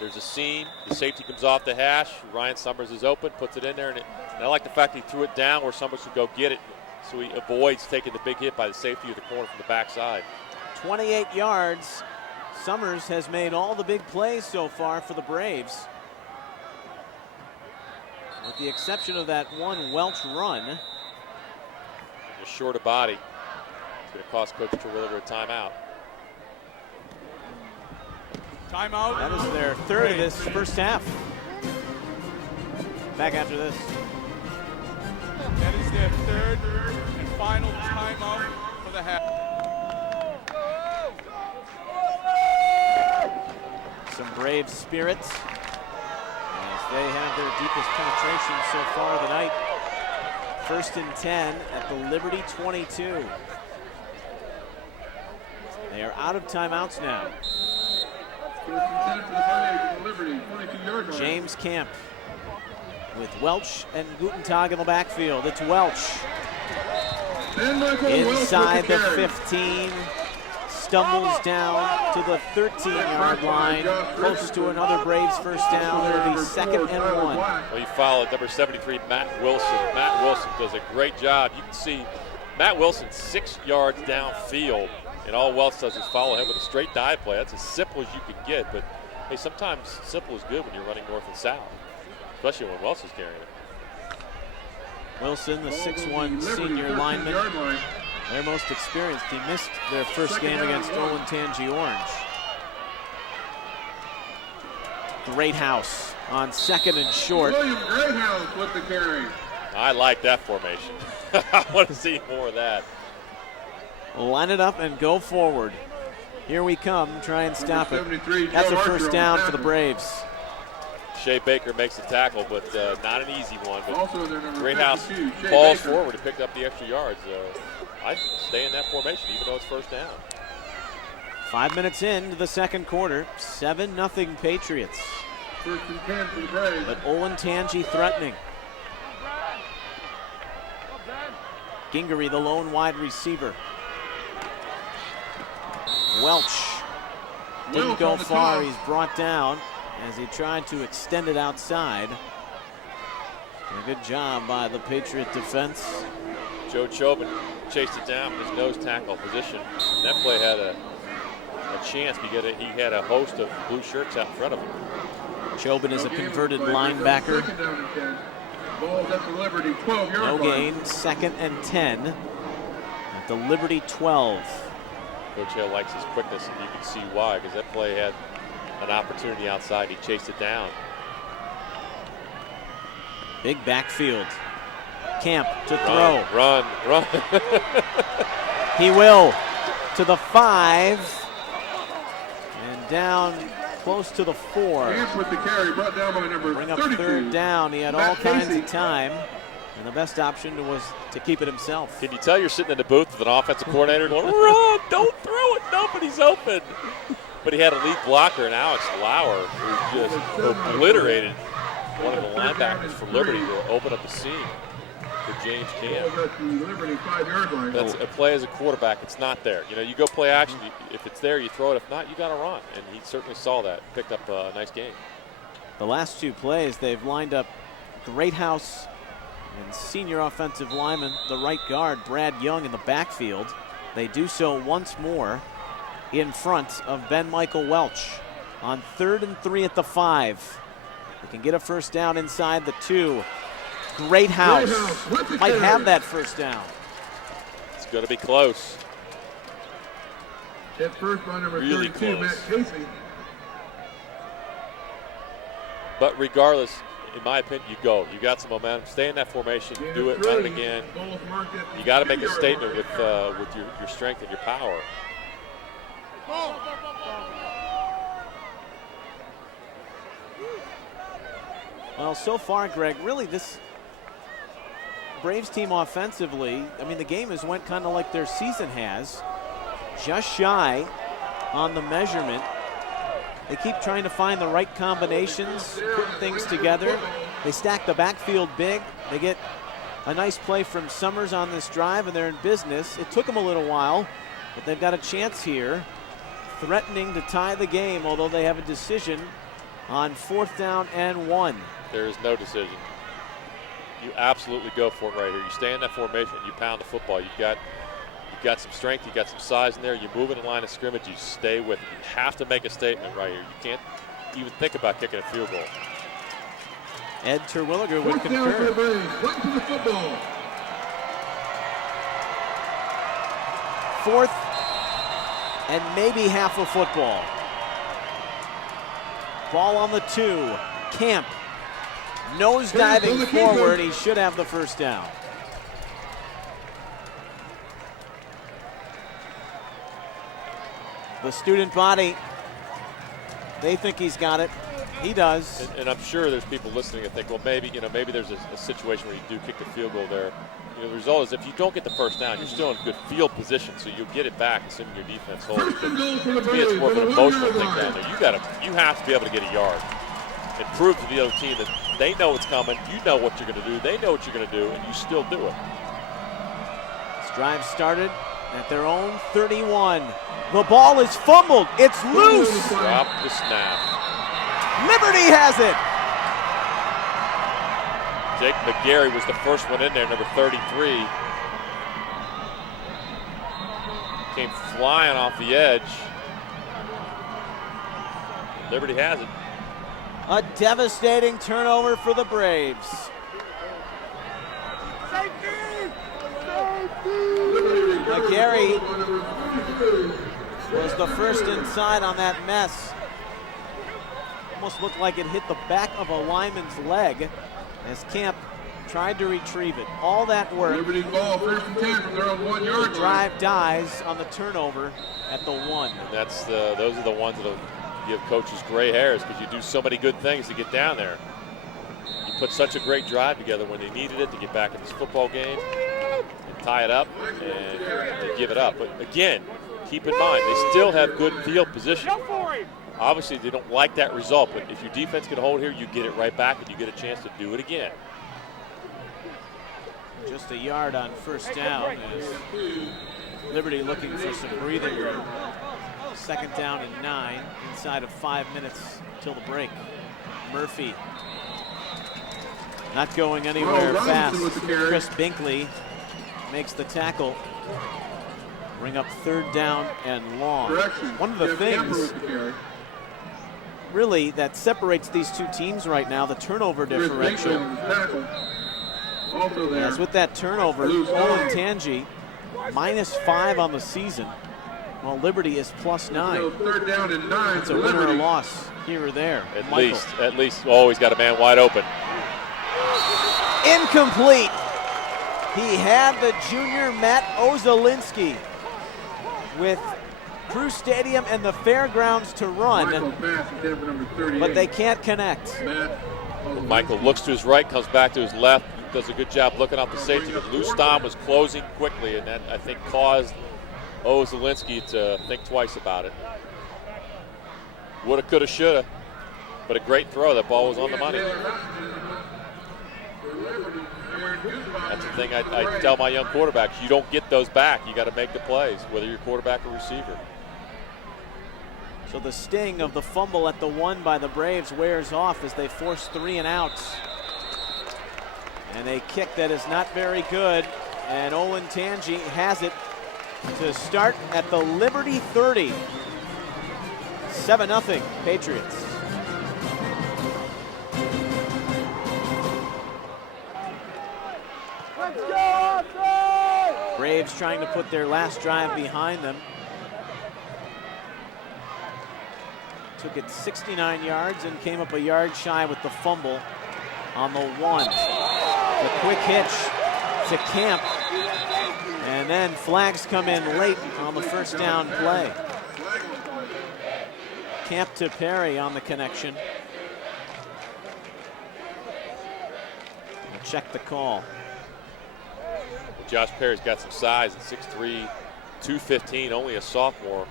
There's a seam. The safety comes off the hash. Ryan Summers is open, puts it in there. And I like the fact he threw it down where Summers could go get it, so he avoids taking the big hit by the safety of the corner from the backside. 28 yards. Summers has made all the big plays so far for the Braves, with the exception of that one Welch run. Just short of body. It's going to cost Coach Terwilliger a timeout. Timeout. That is their 3rd of this first half. Back after this. That is their 3rd and final timeout for the half. Some Brave spirits as they have their deepest penetration so far of the night. 1st and 10 at the Liberty 22. They are out of timeouts now. James Camp with Welch and Gutentag in the backfield. It's Welch inside the 15. Stumbles down to the 13-yard line, close to another Braves first down. It'll be 2nd and 1. Well, you followed number 73, Matt Wilson. Matt Wilson does a great job. You can see Matt Wilson 6 yards downfield, and all Welch does is follow him with a straight dive play. That's as simple as you can get, but hey, sometimes simple is good when you're running north and south, especially when Welch is carrying it. Wilson, the 6'1 senior lineman, their most experienced. He missed their first game against Olentangy Orange. Greathouse on 2nd and short. William Greathouse with the carry. I like that formation. I want to see more of that. Line it up and go forward. Here we come, try and stop it. That's a first down for the Braves. Shea Baker makes the tackle, but not an easy one. But Also their number Greathouse 52, Shea falls Baker. forward to pick up the extra yards. I'd stay in that formation, even though it's first down. 5 minutes into the second quarter, 7-0 Patriots. First and 10 for the Braves. But Olentangy threatening. Gingery, the lone wide receiver. Welch didn't go on the far. top. He's brought down as he tried to extend it outside. A good job by the Patriot defense. Joe Chobin chased it down with his nose tackle position. That play had a chance because he had a host of blue shirts out in front of him. Chobin is a No gain on converted the play. linebacker. Second down and 10. Ball's at the Liberty 12-yard No line. gain, 2nd and 10 at the Liberty 12. Coach Hale likes his quickness, and you can see why, because that play had an opportunity outside. He chased it down. Big backfield. Camp to throw. Run. He will to the 5 and down close to the 4. Camp with the carry, brought down by number Bring up 32. third down. He had Matt all kinds Casey. of time, and the best option was to keep it himself. Can you tell you're sitting in the booth with an offensive coordinator going, run, don't throw it, nobody's open. But he had a lead blocker in Alex Lauer, who just obliterated one of the linebackers for Liberty to open up the seam for James Camp. Ball's at the Liberty 5-yard line. That's a play as a quarterback. It's not there. You know, you go play action. If it's there, you throw it. If not, you got to run. And he certainly saw that. Picked up a nice game. The last 2 plays, they've lined up Greathouse and senior offensive lineman, the right guard, Brad Young, in the backfield. They do so once more in front of Ben Michael Welch on 3rd and 3 at the 5. They can get a first down inside the 2. Greathouse with the might carry. have that first down. It's going to be close. Hit first by number Really 32, close. Matt Casey. But regardless, in my opinion, you go. You got some momentum. Stay in that formation. Do it. Run it again. Ball's marked at the You got to make a 2-yard statement line. with your strength and your power. Well, so far, Greg, really this Braves team offensively, I mean, the game has went kind of like their season has. Just shy on the measurement. They keep trying to find the right combinations, putting things together. They stack the backfield big. They get a nice play from Summers on this drive, and they're in business. It took them a little while, but they've got a chance here, threatening to tie the game, although they have a decision on 4th down and 1. There is no decision. You absolutely go for it right here. You stay in that formation, you pound the football. You've got some strength, you've got some size in there. You move in the line of scrimmage, you stay with it. You have to make a statement right here. You can't even think about kicking a field goal. Ed Terwilliger would 4th down for the concur. Braves. Right to the football. 4th and maybe half a football. Ball on the 2. Camp nose diving forward. He should have the first down. The student body, they think he's got it. He does. And I'm sure there's people listening that think, well, maybe there's a situation where you do kick the field goal there. The result is if you don't get the first down, you're still in good field position, so you'll get it back assuming your defense holds. First and goal for the To me, it's Braves. more of an on the emotional 1-yard thing line. down there. You have to be able to get a yard and prove to the other team that they know it's coming, you know what you're going to do, they know what you're going to do, and you still do it. This drive started at their own 31. The ball is fumbled. It's loose. Drop the snap. Liberty has it. Jake McGarry was the first one in there, number 33. Came flying off the edge. Liberty has it. A devastating turnover for the Braves. McGarry was the first inside on that mess. Almost looked like it hit the back of a lineman's leg as Camp tried to retrieve it. All that work. Liberty ball, 1st and 10 from their own 1 yard line. Drive dies on the turnover at the 1. And those are the ones that'll give coaches gray hairs because you do so many good things to get down there. You put such a great drive together when they needed it to get back in this football game and tie it up, and they give it up. But again, keep in mind, they still have good field position. Obviously, they don't like that result, but if your defense can hold here, you get it right back and you get a chance to do it again. Just a yard on 1st down as Liberty looking for some breathing room. 2nd down and 9 inside of 5 minutes till the break. Murphy not going anywhere fast. Chris Binkley makes the tackle. Bring up 3rd down and long. One of the things really that separates these two teams right now, the turnover differential. As with that turnover, Olentangy -5 on the season, while Liberty is +9. 3rd down and 9. It's a win or a loss here or there. At least, always got a man wide open. Incomplete. He had the junior Matt Ozelinski with Crew Stadium and the fairgrounds to run, but they can't connect. Michael looks to his right, comes back to his left, does a good job looking out the safety, but Lustam was closing quickly, and that, I think, caused Ozelinski to think twice about it. Woulda, coulda, shoulda, but a great throw. That ball was on the money. That's the thing I tell my young quarterbacks. You don't get those back. You got to make the plays, whether you're quarterback or receiver. So the sting of the fumble at the 1 by the Braves wears off as they force 3 and outs. And a kick that is not very good. And Olentangy has it to start at the Liberty 30. 7-0 Patriots. Braves trying to put their last drive behind them. Took it 69 yards and came up a yard shy with the fumble on the 1. The quick hitch to Camp. And then flags come in late on the 1st down play. Camp to Perry on the connection. We'll check the call. Josh Perry's got some size at 6'3", 215, only a sophomore.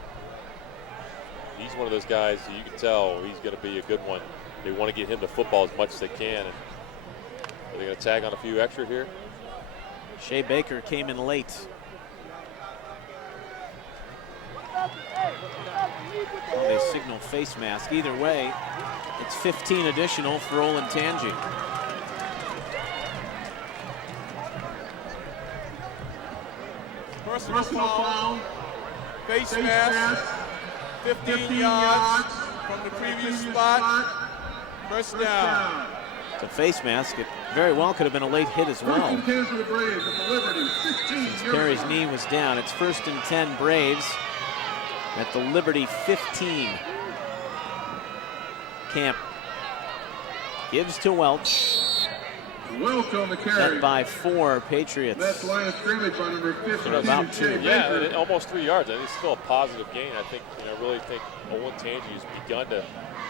He's one of those guys that you can tell he's going to be a good one. They want to get him to football as much as they can. And are they going to tag on a few extra here? Shea Baker came in late. Well, they signal face mask. Either way, it's 15 additional for Olentangy. Personal foul, face mask, 15 yards from the previous spot, 1st down. It's a face mask. It very well could have been a late hit as well. Perry's knee was down. It's 1st and 10 Braves at the Liberty 15. Camp gives to Welch. Welcome the carry. Set by 4 Patriots. That's line of scrimmage on number 15. For about 2. Yeah, almost 3 yards. I think it's still a positive gain. I think, I really think Olentangy has begun to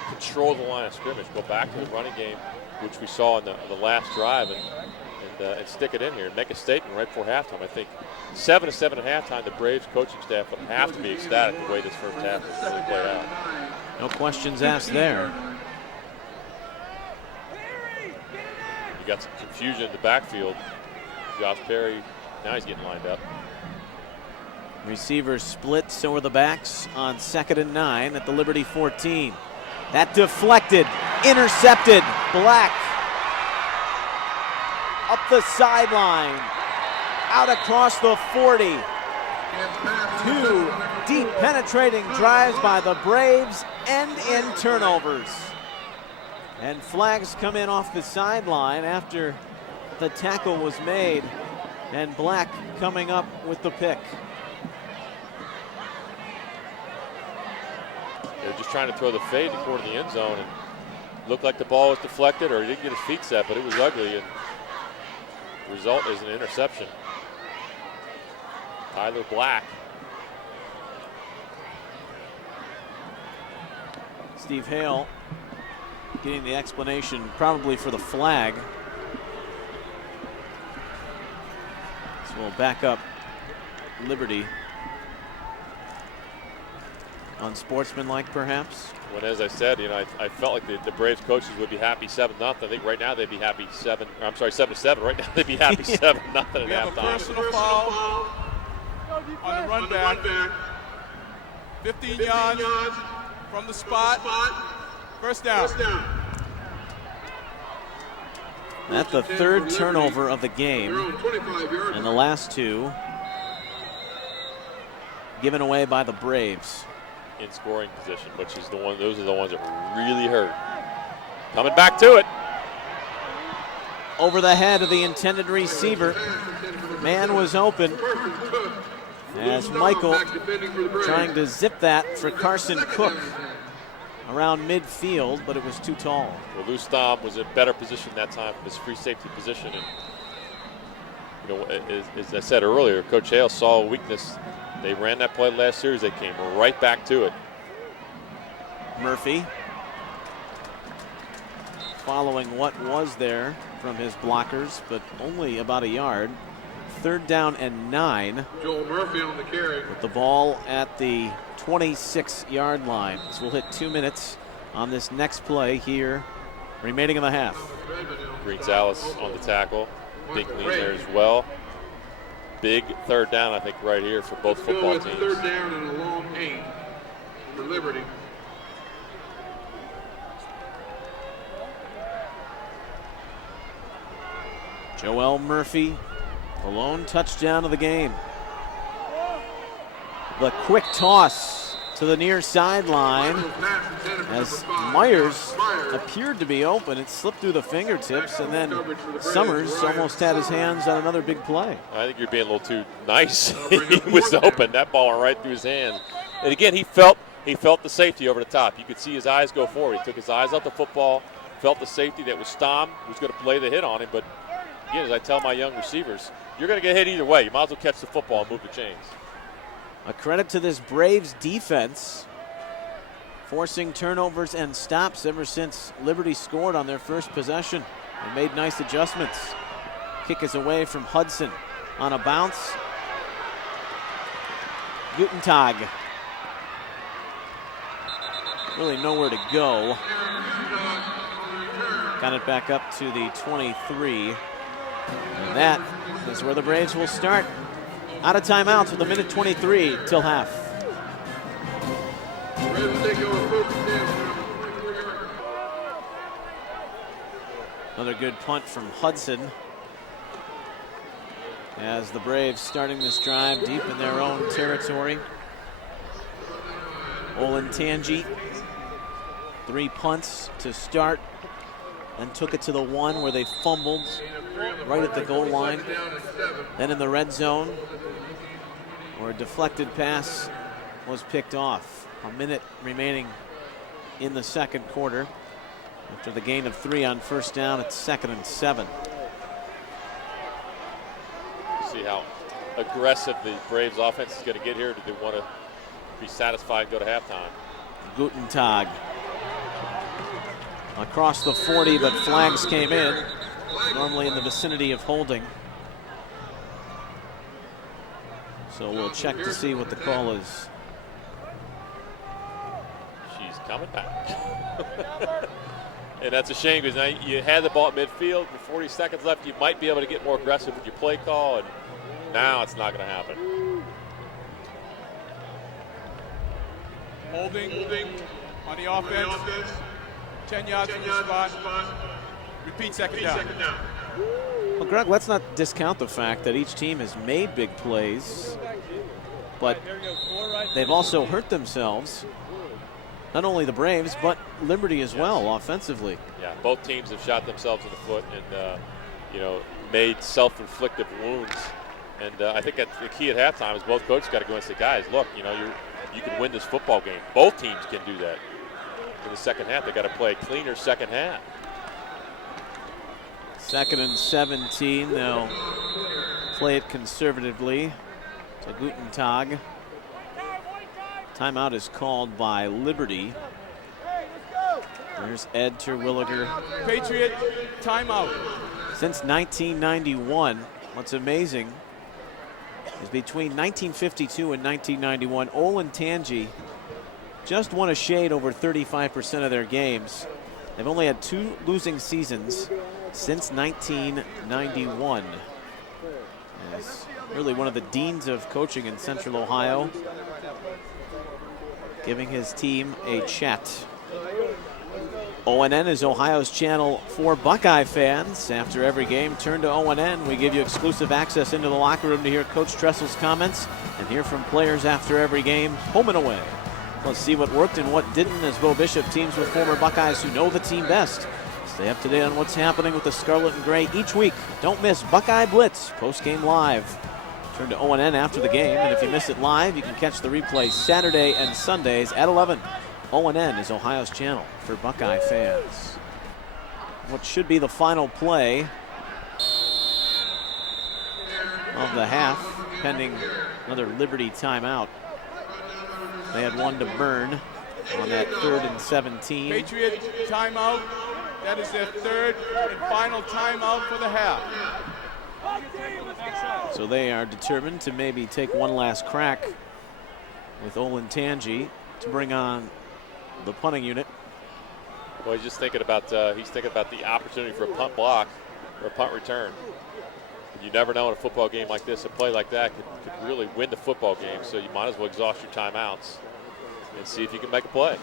control the line of scrimmage, go back to the running game, which we saw in the last drive, and stick it in here and make a statement right before halftime. I think 7-7 at halftime, the Braves coaching staff would have to be ecstatic the way this first half has really played out. No questions asked there. You got some confusion in the backfield. Josh Perry, now he's getting lined up. Receivers split, so are the backs on 2nd and 9 at the Liberty 14. That deflected, intercepted, Black. Up the sideline, out across the 40. 2 deep penetrating drives by the Braves end in turnovers. And flags come in off the sideline after the tackle was made. And Black coming up with the pick. They're just trying to throw the fade toward the end zone, and looked like the ball was deflected or he didn't get his feet set, but it was ugly, and the result is an interception. Tyler Black. Steve Hale getting the explanation probably for the flag. So we'll back up Liberty. Unsportsmanlike, perhaps. When, as I said, I felt like the Braves coaches would be happy 7-0. I think right now they'd be happy 7-7. Right now they'd be happy 7-0 at We have a halftime. personal foul on the run back. 15 yards from the spot. First down. That's the third turnover of the game, and the last two given away by the Braves. In scoring position, which is those are the ones that really hurt. Coming back to it. Over the head of the intended receiver. Man was open as Michael trying to zip that for Carson Cook around midfield, but it was too tall. Well, Lou Staub was in better position that time from his free safety position. And, as I said earlier, Coach Hale saw a weakness. They ran that play last series. They came right back to it. Murphy following what was there from his blockers, but only about a yard. 3rd down and 9. Joel Murphy on the carry. With the ball at the 26-yard line. So we'll hit 2 minutes on this next play here, remaining in the half. Green Alice on the tackle. Binkley in there as well. Big 3rd down, I think, right here for both football teams. 3rd down and a long 8 for Liberty. Joel Murphy, the lone touchdown of the game. The quick toss to the near sideline as Myers appeared to be open. It slipped through the fingertips, and then Summers almost had his hands on another big play. I think you're being a little too nice. He was open. That ball went right through his hand. And again, he felt the safety over the top. You could see his eyes go forward. He took his eyes off the football, felt the safety that was Stom, who was going to play the hit on him. But again, as I tell my young receivers, you're going to get hit either way. You might as well catch the football and move the chains. A credit to this Braves defense, forcing turnovers and stops ever since Liberty scored on their first possession. They made nice adjustments. Kick is away from Hudson on a bounce. Gutentag. Really nowhere to go. Got it back up to the 23. And that is where the Braves will start. Out of timeouts with 1:23 till half. Another good punt from Hudson. As the Braves starting this drive deep in their own territory. Olentangy, 3 punts to start, and took it to the 1 where they fumbled right at the goal line. Then in the red zone, where a deflected pass was picked off. A minute remaining in the second quarter. After the gain of 3 on first down, it's 2nd and 7. See how aggressive the Braves offense is going to get here. Do they want to be satisfied and go to halftime? Gutentag across the 40, but flags came in. Normally in the vicinity of holding. So we'll check to see what the call is. She's coming back. And that's a shame because now you had the ball at midfield with 40 seconds left. You might be able to get more aggressive with your play call, and now it's not going to happen. Holding on the offense. 10 yards from the spot. Repeat, second down. Well, Greg, let's not discount the fact that each team has made big plays, but they've also hurt themselves. Not only the Braves, but Liberty as well, offensively. Yeah, both teams have shot themselves in the foot and, made self-inflicted wounds. And I think that's the key at halftime is both coaches got to go and say, guys, look, you can win this football game. Both teams can do that. in the second half. They got to play a cleaner second half. 2nd and 17. They'll play it conservatively to Gutentag. Timeout is called by Liberty. There's Ed Terwilliger. Patriot timeout. Since 1991, what's amazing is between 1952 and 1991, Olentangy just won a shade over 35% of their games. They've only had 2 losing seasons since 1991. As really one of the deans of coaching in Central Ohio, giving his team a chat. ONN is Ohio's channel for Buckeye fans. After every game, turn to ONN. We give you exclusive access into the locker room to hear Coach Tressel's comments and hear from players after every game, home and away. Let's see what worked and what didn't as Bo Bishop teams with former Buckeyes who know the team best. Stay up to date on what's happening with the Scarlet and Gray each week. Don't miss Buckeye Blitz post-game live. Turn to ONN after the game, and if you miss it live, you can catch the replay Saturday and Sundays at 11. ONN is Ohio's channel for Buckeye fans. What should be the final play of the half, pending another Liberty timeout. They had one to burn on that 3rd and 17. Patriot timeout. That is their 3rd and final timeout for the half. So they are determined to maybe take one last crack with Olentangy to bring on the punting unit. Well, he's just thinking about the opportunity for a punt block or a punt return. You never know in a football game like this, a play like that could really win the football game. So you might as well exhaust your timeouts and see if you can make a play.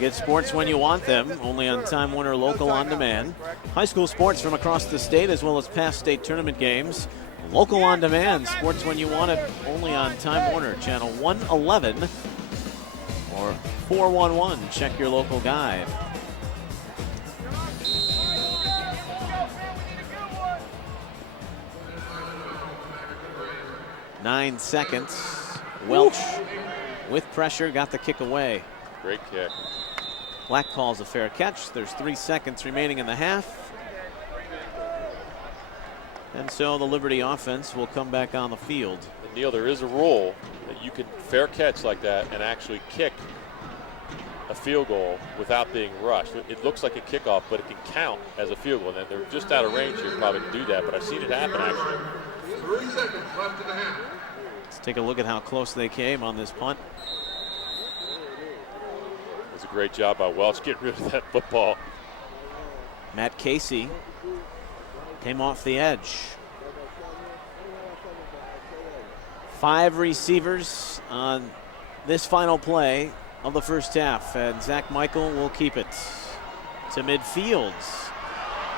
Get sports when you want them, only on Time Warner Local On Demand. High school sports from across the state as well as past state tournament games. Local On Demand, sports when you want it, only on Time Warner, channel 111 or 411. Check your local guide. Nine seconds. Welch with pressure got the kick away. Great kick. Black calls a fair catch. There's 3 seconds remaining in the half. And so the Liberty offense will come back on the field. And Neil, there is a rule that you can fair catch like that and actually kick a field goal without being rushed. It looks like a kickoff, but it can count as a field goal. And they're just out of range here probably to do that, but I've seen it happen actually. 3 seconds left in the half. Let's take a look at how close they came on this punt. It was a great job by Welch getting rid of that football. Matt Casey came off the edge. 5 receivers on this final play of the first half, and Zach Michael will keep it to midfield.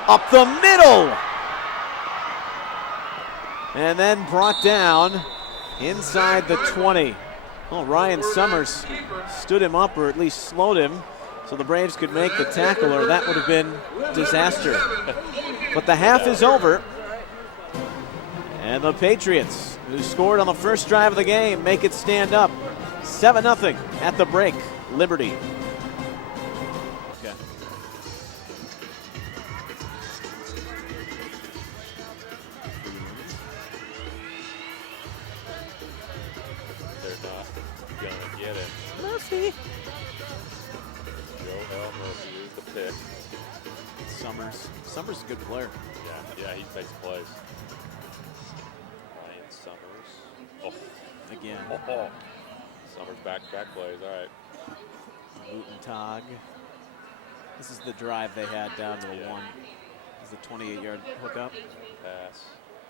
Up the middle! And then brought down inside the 20. Oh, Ryan Summers stood him up, or at least slowed him, so the Braves could make the tackle, or that would have been disaster. But the half is over, and the Patriots, who scored on the first drive of the game, make it stand up. 7-0 at the break. Liberty. Okay. They're not gonna get it. Murphy. Joe L. Murphy is the pick. Summers is a good player. Yeah, he makes plays. Ryan Summers. Oh, Again. Summers back plays. All right. Gutentag. This is the drive they had down to the 1. This is the 28-yard hookup. Pass.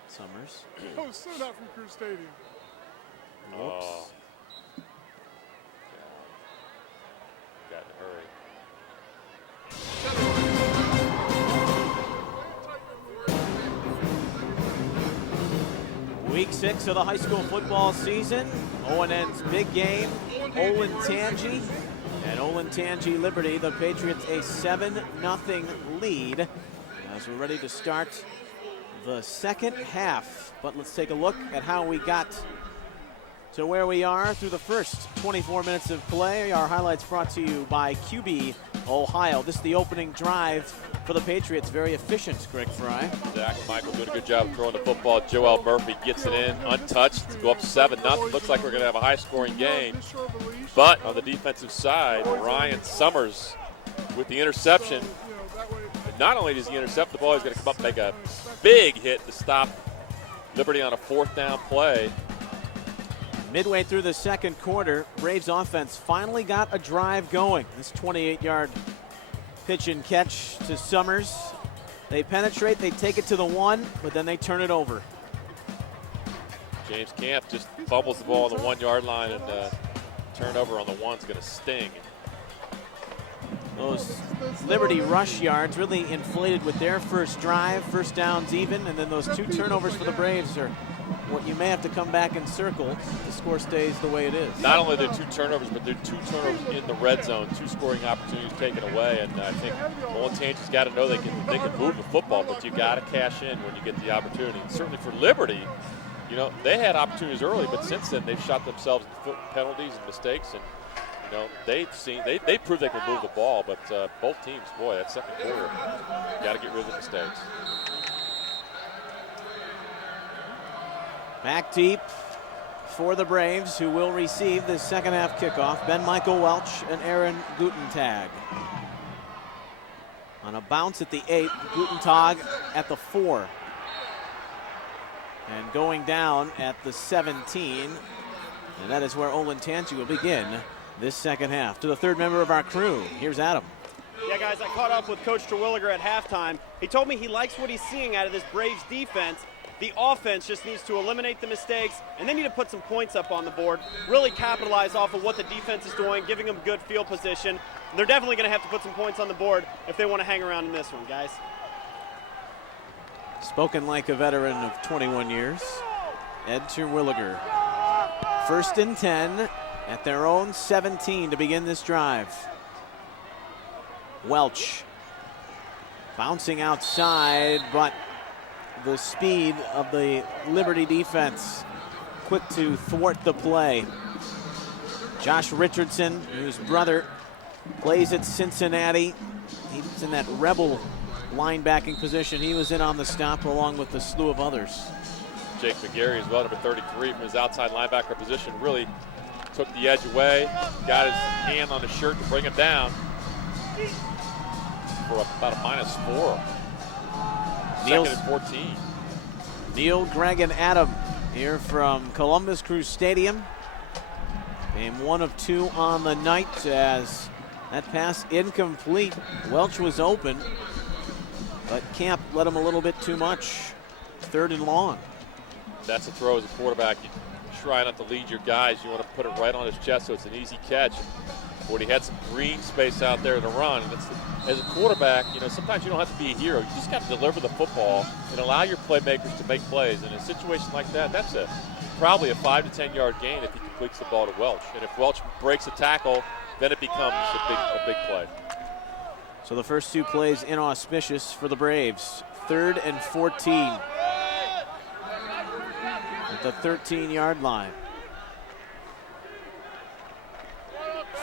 Summers. Oh, so not from Crew Stadium. Whoops. Oh. Got to hurry. Week 6 of the high school football season. ONN's big game, Olentangy. And Olentangy Liberty, the Patriots a 7-0 lead as we're ready to start the second half. But let's take a look at how we got to So where we are through the first 24 minutes of play, our highlights brought to you by QB Ohio. This is the opening drive for the Patriots. Very efficient, Greg Fry. Zach and Michael doing a good job of throwing the football. Joel Murphy gets it in untouched to go up 7-0. Looks like we're going to have a high-scoring game. But on the defensive side, Ryan Summers with the interception. Not only does he intercept the ball, he's going to come up and make a big hit to stop Liberty on a 4th down play. Midway through the second quarter, Braves offense finally got a drive going. This 28-yard pitch and catch to Summers. They penetrate, they take it to the 1, but then they turn it over. James Camp just fumbles the ball on the 1-yard line, and turnover on the 1's going to sting. Those Liberty rush yards really inflated with their first drive, first downs even, and then those 2 turnovers for the Braves are what you may have to come back and circle if the score stays the way it is. Not only the 2 turnovers, but the 2 turnovers in the red zone, 2 scoring opportunities taken away, and I think Olentangy's got to know they can move the football, but you got to cash in when you get the opportunity. And certainly for Liberty, you know, they had opportunities early, but since then they've shot themselves in penalties and mistakes, and you know, they proved they could move the ball, but both teams, boy, that second quarter, got to get rid of the mistakes. Back deep for the Braves, who will receive the second half kickoff. Ben Michael Welch and Aaron Gutentag. On a bounce at the 8, Gutentag at the 4. And going down at the 17. And that is where Olentangy will begin this second half. To the third member of our crew, here's Adam. Yeah, guys, I caught up with Coach Terwilliger at halftime. He told me he likes what he's seeing out of this Braves defense. The offense just needs to eliminate the mistakes, and they need to put some points up on the board, really capitalize off of what the defense is doing, giving them good field position. They're definitely going to have to put some points on the board if they want to hang around in this one, guys. Spoken like a veteran of 21 years, Ed Terwilliger. 1st and 10 at their own 17 to begin this drive. Welch bouncing outside, but the speed of the Liberty defense quick to thwart the play. Josh Richardson, whose brother plays at Cincinnati. He's in that rebel linebacking position. He was in on the stop along with a slew of others. Jake McGarry as well, number 33 from his outside linebacker position, really took the edge away, got his hand on the shirt to bring him down for about a -4. Second and 14. Neil, Greg, and Adam here from Columbus Crew Stadium. Game 1 of 2 on the night as that pass incomplete. Welch was open, but Camp let him a little bit too much. 3rd and long. That's a throw as a quarterback. You try not to lead your guys. You want to put it right on his chest so it's an easy catch. But he had some green space out there to run. And as a quarterback, you know, sometimes you don't have to be a hero. You just got to deliver the football and allow your playmakers to make plays. And in a situation like that, that's probably a 5 to 10 yard gain if he completes the ball to Welch. And if Welch breaks a tackle, then it becomes a big play. So the first 2 plays inauspicious for the Braves. 3rd and 14 at the 13-yard line.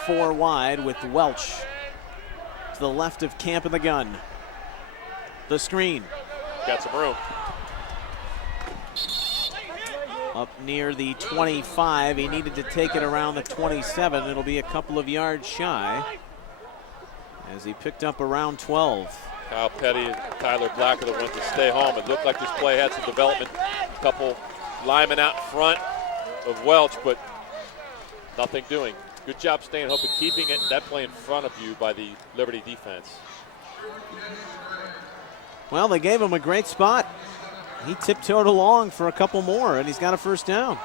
4 wide with Welch to the left of Camp in the gun. The screen. Got some room. Up near the 25. He needed to take it around the 27. It'll be a couple of yards shy as he picked up around 12. Kyle Petty and Tyler Black are the ones that stay home. It looked like this play had some development. A couple linemen out in front of Welch, but nothing doing. Good job staying home and keeping that play in front of you by the Liberty defense. Well, they gave him a great spot. He tiptoed along for a couple more, and he's got a first down.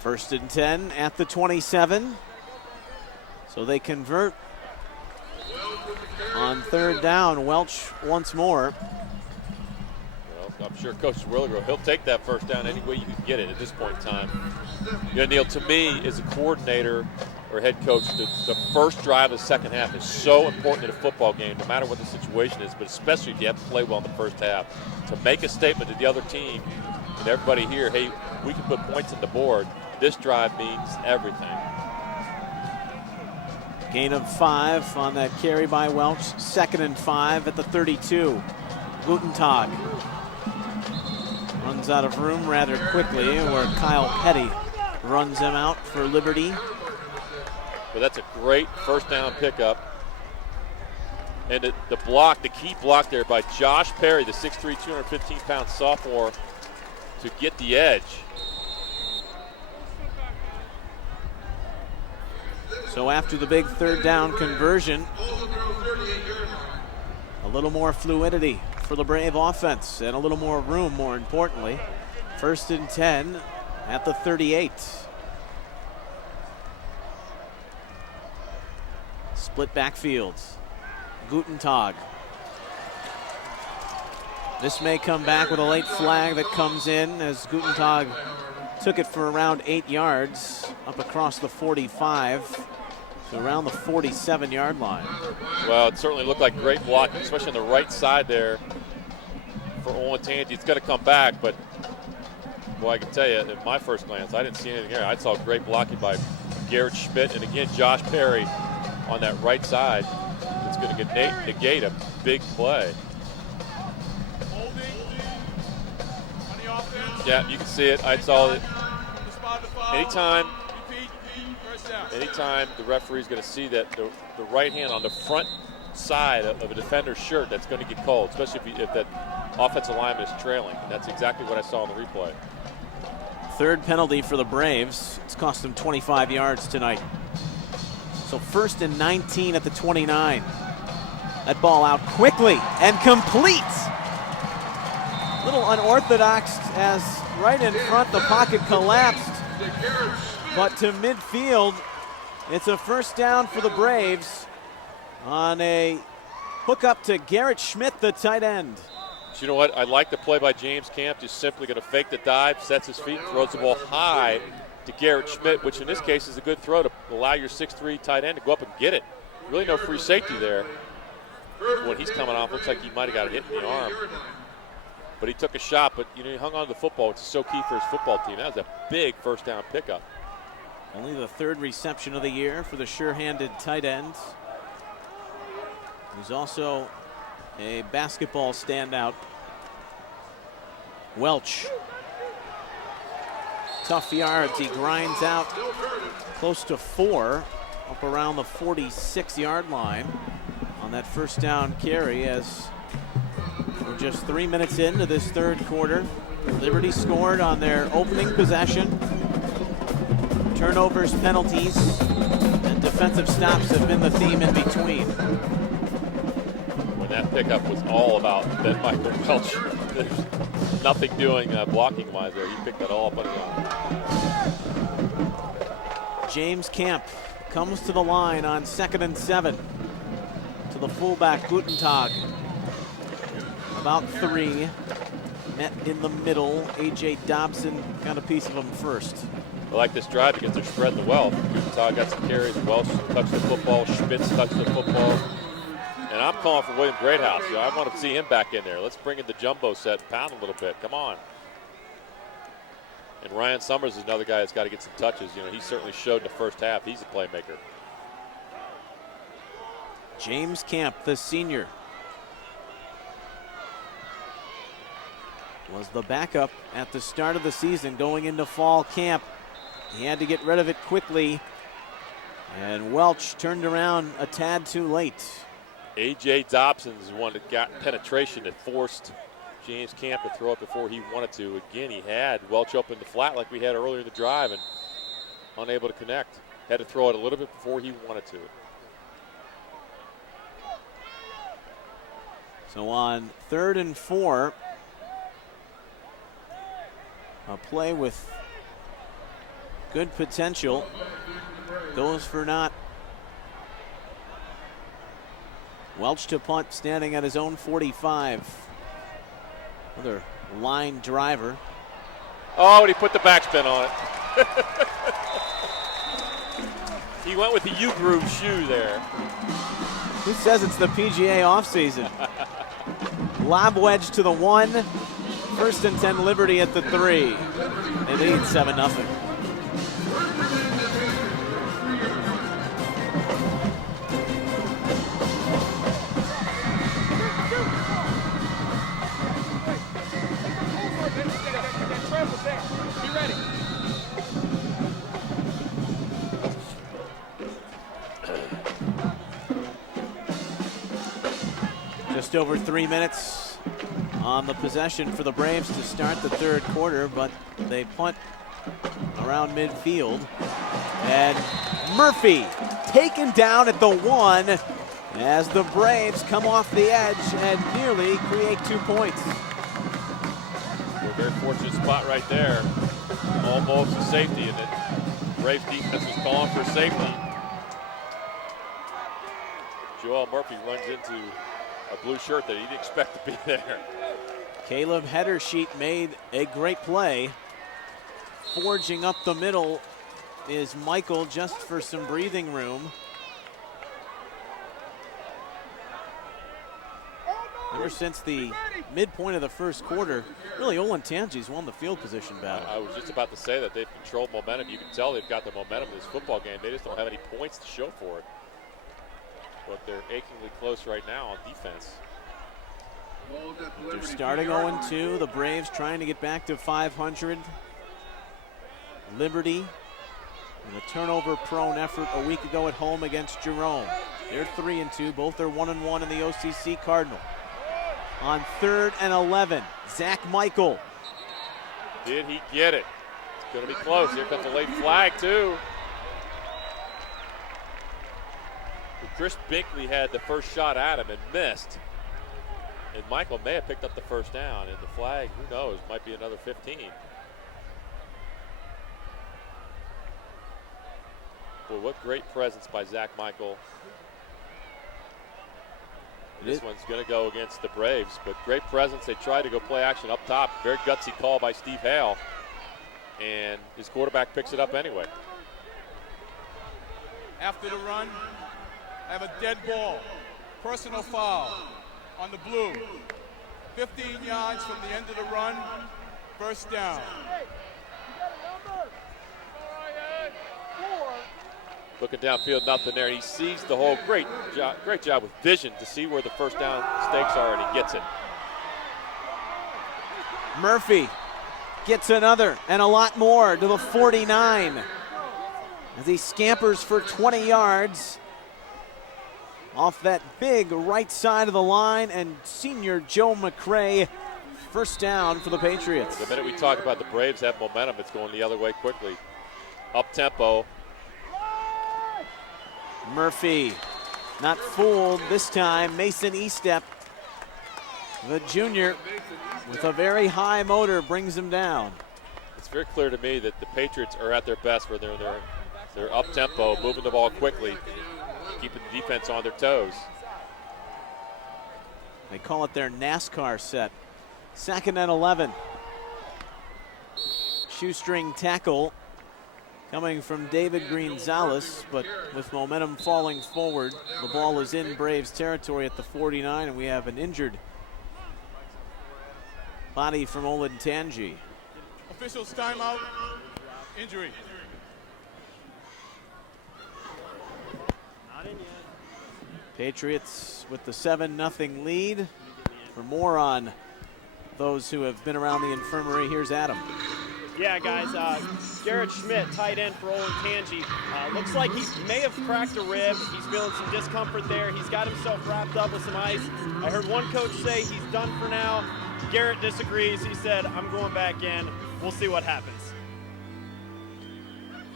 First and 10 at the 27. So they convert on 3rd down. Welch once more. Well, I'm sure Coach Terwilliger, he'll take that first down any way you can get it at this point in time. You know, Neil, to me, as a coordinator, or head coach, the first drive of the second half is so important in a football game, no matter what the situation is, but especially if you have to play well in the first half. To make a statement to the other team and everybody here, hey, we can put points on the board. This drive means everything. Gain of 5 on that carry by Welch. 2nd and 5 at the 32. Gutentag runs out of room rather quickly, where Kyle Petty runs him out for Liberty. But that's a great first down pickup. And the block, the key block there by Josh Perry, the 6'3", 215-pound sophomore, to get the edge. So after the big third down conversion, a little more fluidity for the Brave offense and a little more room, more importantly. 1st and 10 at the 38. Split backfields. Gutentag. This may come back with a late flag that comes in as Gutentag took it for around 8 yards up across the 45 to around the 47-yard line. Well, it certainly looked like great blocking, especially on the right side there for Olentangy. It's going to come back, but boy, I can tell you, at my first glance, I didn't see anything here. I saw great blocking by Garrett Schmidt, and again, Josh Perry on that right side. It's going to negate a big play. Yeah, you can see it. I saw it. Anytime the referee's going to see that the right hand on the front side of a defender's shirt, that's going to get called, especially if that offensive lineman is trailing. And that's exactly what I saw in the replay. 3rd penalty for the Braves. It's cost them 25 yards tonight. So 1st and 19 at the 29. That ball out quickly and complete. Little unorthodox as right in front the pocket collapsed. But to midfield, it's a first down for the Braves on a hookup to Garrett Schmidt, the tight end. So you know what? I like the play by James Camp. Just simply going to fake the dive, sets his feet, throws the ball high to Garrett Schmidt, which in this case is a good throw to allow your 6'3" tight end to go up and get it. Really no free safety there. When he's coming off, looks like he might have got hit in the arm. But he took a shot, but he hung on to the football, which is so key for his football team. That was a big first down pickup. Only the 3rd reception of the year for the sure-handed tight end. He's also a basketball standout. Welch. Tough yards. He grinds out close to 4 up around the 46-yard line on that first down carry as we're just 3 minutes into this 3rd quarter. Liberty scored on their opening possession. Turnovers, penalties, and defensive stops have been the theme in between. When that pickup was all about Ben Michael Welch, there's nothing doing blocking-wise there. He picked that all up on his own. James Camp comes to the line on 2nd and 7 to the fullback Gutentag. About 3, met in the middle. A.J. Dobson got a piece of him first. I like this drive because they're spreading the wealth. Gutentag got some carries. Welch touched the football. Schmitz touched the football. And I'm calling for William Greathouse. I want to see him back in there. Let's bring in the jumbo set, pound a little bit. Come on. And Ryan Summers is another guy that's got to get some touches. He certainly showed in the first half. He's a playmaker. James Camp, the senior, was the backup at the start of the season going into fall camp. He had to get rid of it quickly, and Welch turned around a tad too late. A.J. Dobson is the one that got penetration that forced James Camp to throw it before he wanted to. Again, he had Welch open the flat like we had earlier in the drive and unable to connect. Had to throw it a little bit before he wanted to. So on 3rd and 4, a play with good potential goes for naught. Welch to punt, standing at his own 45. Another line driver. Oh, and he put the backspin on it. He went with the U-groove shoe there. Who says it's the PGA offseason? Lob wedge to the 1. 1st and 10 Liberty at the 3. They lead 7-0. Be ready. Just over 3 minutes on the possession for the Braves to start the 3rd quarter, but they punt around midfield. And Murphy taken down at the 1 as the Braves come off the edge and nearly create 2 points. A very fortunate spot right there. Almost a safety, and the Braves defense was calling for safety. Joel Murphy runs into a blue shirt that he didn't expect to be there. Caleb Hedersheet made a great play. Forging up the middle is Michael just for some breathing room. Ever since the midpoint of the 1st quarter, really Olentangy's won the field position battle. I was just about to say that they've controlled momentum. You can tell they've got the momentum in this football game. They just don't have any points to show for it. But they're achingly close right now on defense. They're starting 0-2. The Braves trying to get back to 500. Liberty in a turnover-prone effort a week ago at home against Jerome. They're 3-2. Both are 1-1 in the OCC Cardinal. On 3rd and 11, Zach Michael. Did he get it? It's going to be close. Here comes a late flag, too. Chris Binkley had the first shot at him and missed. And Michael may have picked up the first down. And the flag, who knows, might be another 15. Boy, what great presence by Zach Michael. This one's going to go against the Braves, but great presence. They tried to go play action up top. Very gutsy call by Steve Hale. And his quarterback picks it up anyway. After the run, I have a dead ball. Personal foul on the blue. 15 yards from the end of the run. 1st down. Looking downfield, nothing there. He sees the hole. Great job with vision to see where the first down stakes are, and he gets it. Murphy gets another and a lot more to the 49 as he scampers for 20 yards off that big right side of the line, and senior Joe McCray, 1st down for the Patriots. The minute we talk about the Braves have momentum, it's going the other way quickly. Up tempo. Murphy not fooled this time. Mason Estep, the junior, with a very high motor, brings him down. It's very clear to me that the Patriots are at their best where they're up tempo, moving the ball quickly, keeping the defense on their toes. They call it their NASCAR set. 2nd and 11. Shoestring tackle coming from David Greenzalis, but with momentum falling forward, the ball is in Braves territory at the 49, and we have an injured body from Olentangy. Officials timeout. Injury. Patriots with the 7-0 lead. For more on those who have been around the infirmary, here's Adam. Yeah, guys, Garrett Schmidt, tight end for Olentangy. Looks like he may have cracked a rib. He's feeling some discomfort there. He's got himself wrapped up with some ice. I heard one coach say he's done for now. Garrett disagrees. He said, I'm going back in. We'll see what happens.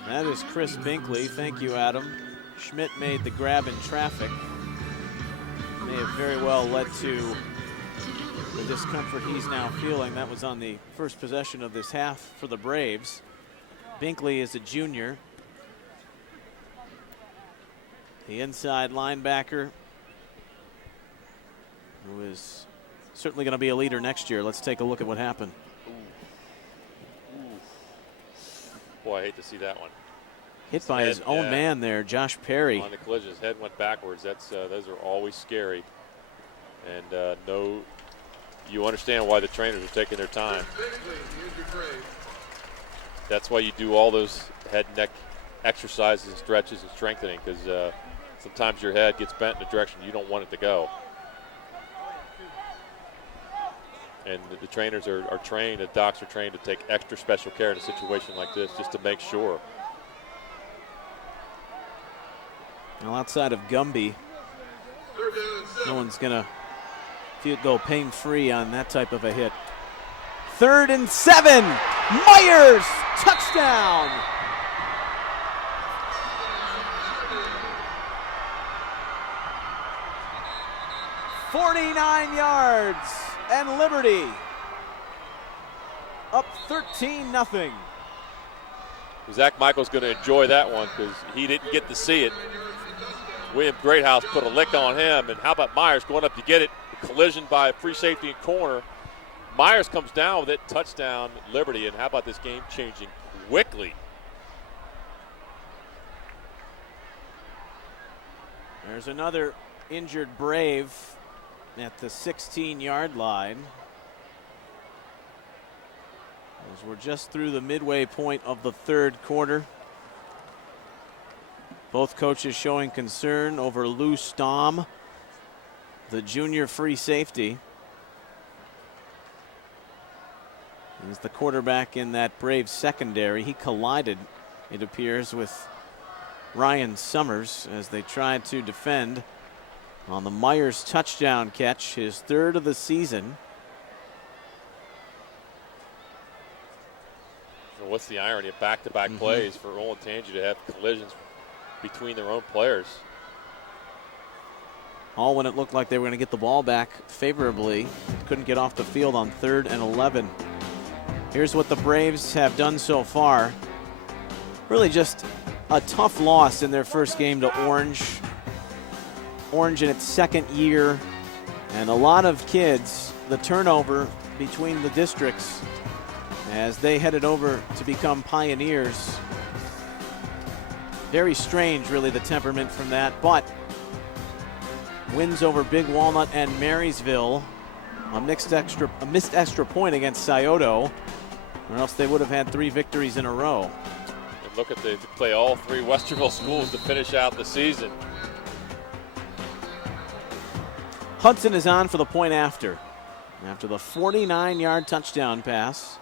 That is Chris Binkley. Thank you, Adam. Schmidt made the grab in traffic. May have very well led to the discomfort he's now feeling. That was on the first possession of this half for the Braves. Binkley is a junior. The inside linebacker, who is certainly going to be a leader next year. Let's take a look at what happened. Boy, I hate to see that one. Hit by his own man there, Josh Perry. On the collision, his head went backwards. Those are always scary. And you understand why the trainers are taking their time. That's why you do all those head and neck exercises and stretches and strengthening, because sometimes your head gets bent in a direction you don't want it to go. And the trainers are trained, the docs are trained to take extra special care in a situation like this just to make sure. Well, outside of Gumby, no one's going to go pain-free on that type of a hit. 3rd and 7. Myers, touchdown. "49 yards, and Liberty up 13-0. Zach Michael's going to enjoy that one because he didn't get to see it. William Greathouse put a lick on him, and how about Myers going up to get it? Collision by free safety and corner. Myers comes down with it, touchdown Liberty, and how about this game changing quickly? There's another injured Brave at the 16-yard line. As we're just through the midway point of the 3rd quarter. Both coaches showing concern over Lou Stamm, the junior free safety. He's the quarterback in that Braves secondary. He collided, it appears, with Ryan Summers as they tried to defend on the Myers touchdown catch, his 3rd of the season. So what's the irony of back-to-back plays for Olentangy to have collisions between their own players? All when it looked like they were going to get the ball back favorably. Couldn't get off the field on 3rd and 11. Here's what the Braves have done so far. Really just a tough loss in their first game to Orange. Orange in its 2nd year. And a lot of kids, the turnover between the districts as they headed over to become Pioneers. Very strange, really, the temperament from that. But wins over Big Walnut and Marysville. A missed extra point against Scioto, or else they would have had 3 victories in a row. And look at they play all 3 Westerville schools to finish out the season. Hudson is on for the point after the 49-yard touchdown pass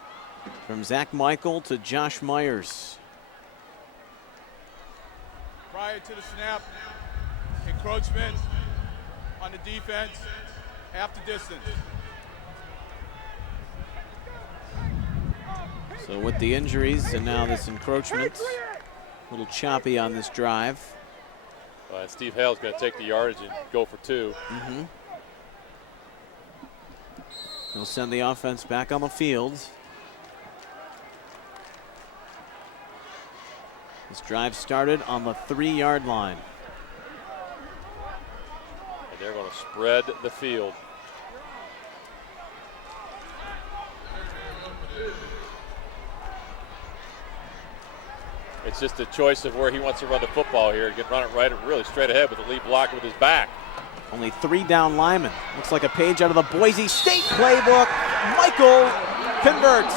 from Zach Michael to Josh Myers. Prior to the snap, encroachment on the defense, half the distance. So with the injuries and now this encroachment, a little choppy on this drive. Steve Hale's going to take the yardage and go for 2. He'll send the offense back on the field. This drive started on the 3-yard line. And they're going to spread the field. It's just a choice of where he wants to run the football here. He can run it right, really straight ahead with the lead block with his back. Only 3 down linemen. Looks like a page out of the Boise State playbook. Michael converts.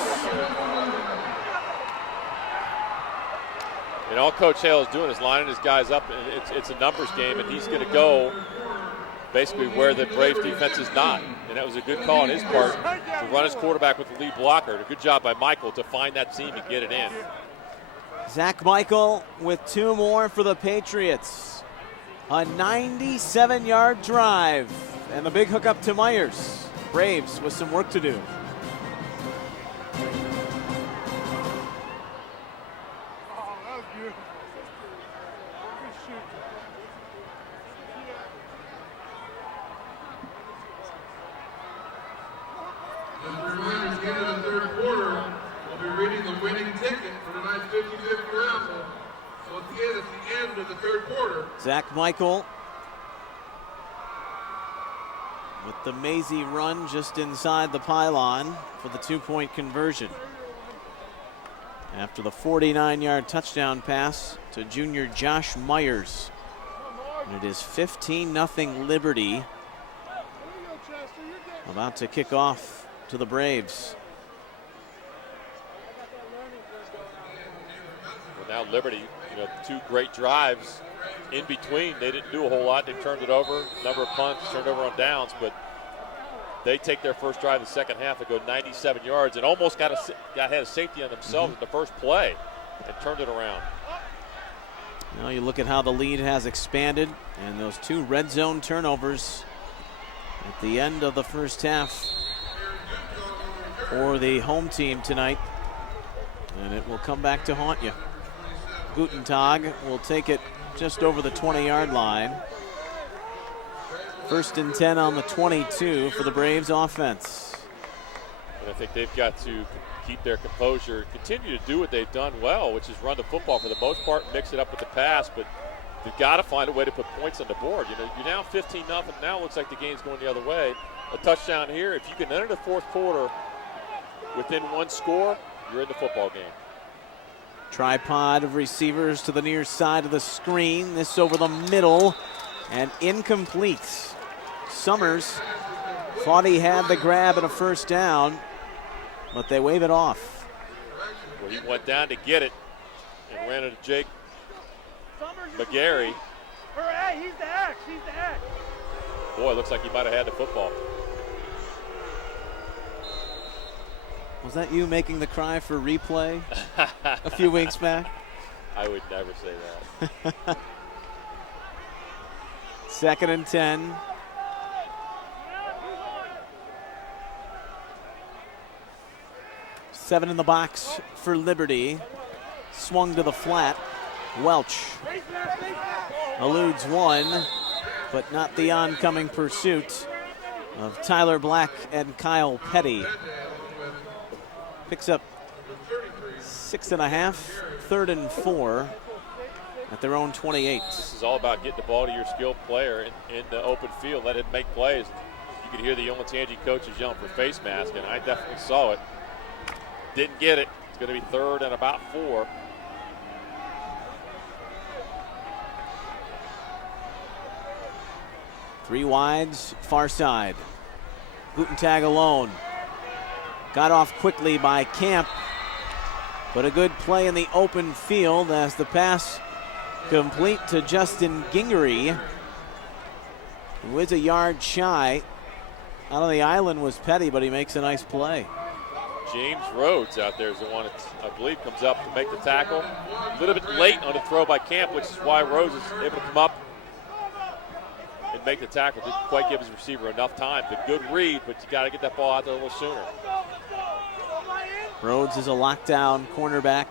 And all Coach Hale is doing is lining his guys up. And it's a numbers game, and he's going to go basically where the Braves defense is not. And that was a good call on his part to run his quarterback with the lead blocker. A good job by Michael to find that seam and get it in. Zach Michael with 2 more for the Patriots. A 97-yard drive. And the big hookup to Myers. Braves with some work to do. Oh, that was beautiful. Good shoot. Just a reminder, at the end of the 3rd quarter, we'll be reading the winning ticket for tonight's 50-50 raffle. So at the end of the 3rd quarter. Zach Michael with the mazy run just inside the pylon for the 2-point conversion. after the 49-yard touchdown pass to junior Josh Myers. And it is 15-0 Liberty. About to kick off to the Braves. Well, now Liberty, two great drives in between. They didn't do a whole lot. They turned it over. Number of punts, turned over on downs, but they take their first drive in the second half and go 97 yards and almost had a safety on themselves in the first play and turned it around. Now you look at how the lead has expanded, and those two red zone turnovers at the end of the first half for the home team tonight. And it will come back to haunt you. Gutentag will take it just over the 20-yard line. 1st and 10 on the 22 for the Braves offense. And I think they've got to keep their composure, continue to do what they've done well, which is run the football for the most part, mix it up with the pass, but they've got to find a way to put points on the board. You're now 15-0. Now it looks like the game's going the other way. A touchdown here. If you can enter the fourth quarter within one score, you're in the football game. Tripod of receivers to the near side of the screen. This over the middle and incomplete. Summers thought he had the grab and a first down, but they wave it off. Well, he went down to get it and ran into Jake McGarry. He's the X. He's the X. Boy, looks like he might have had the football. Was that you making the cry for replay a few weeks back? I would never say that. 2nd and 10. Seven in the box for Liberty. Swung to the flat. Welch eludes one, but not the oncoming pursuit of Tyler Black and Kyle Petty. Picks up 6.5, 3rd and 4 at their own 28. This is all about getting the ball to your skilled player in the open field, let him make plays. You could hear the Olentangy coaches yelling for face mask, and I definitely saw it. Didn't get it. It's going to be 3rd and about 4. Three wides, far side. Gutentag alone. Got off quickly by Camp, but a good play in the open field as the pass complete to Justin Gingery, who is a yard shy. Out on the island was Petty, but he makes a nice play. James Rhodes out there is the one that I believe comes up to make the tackle. A little bit late on the throw by Camp, which is why Rhodes is able to come up and make the tackle. Didn't quite give his receiver enough time. The good read, but you got to get that ball out there a little sooner. Rhodes is a lockdown cornerback,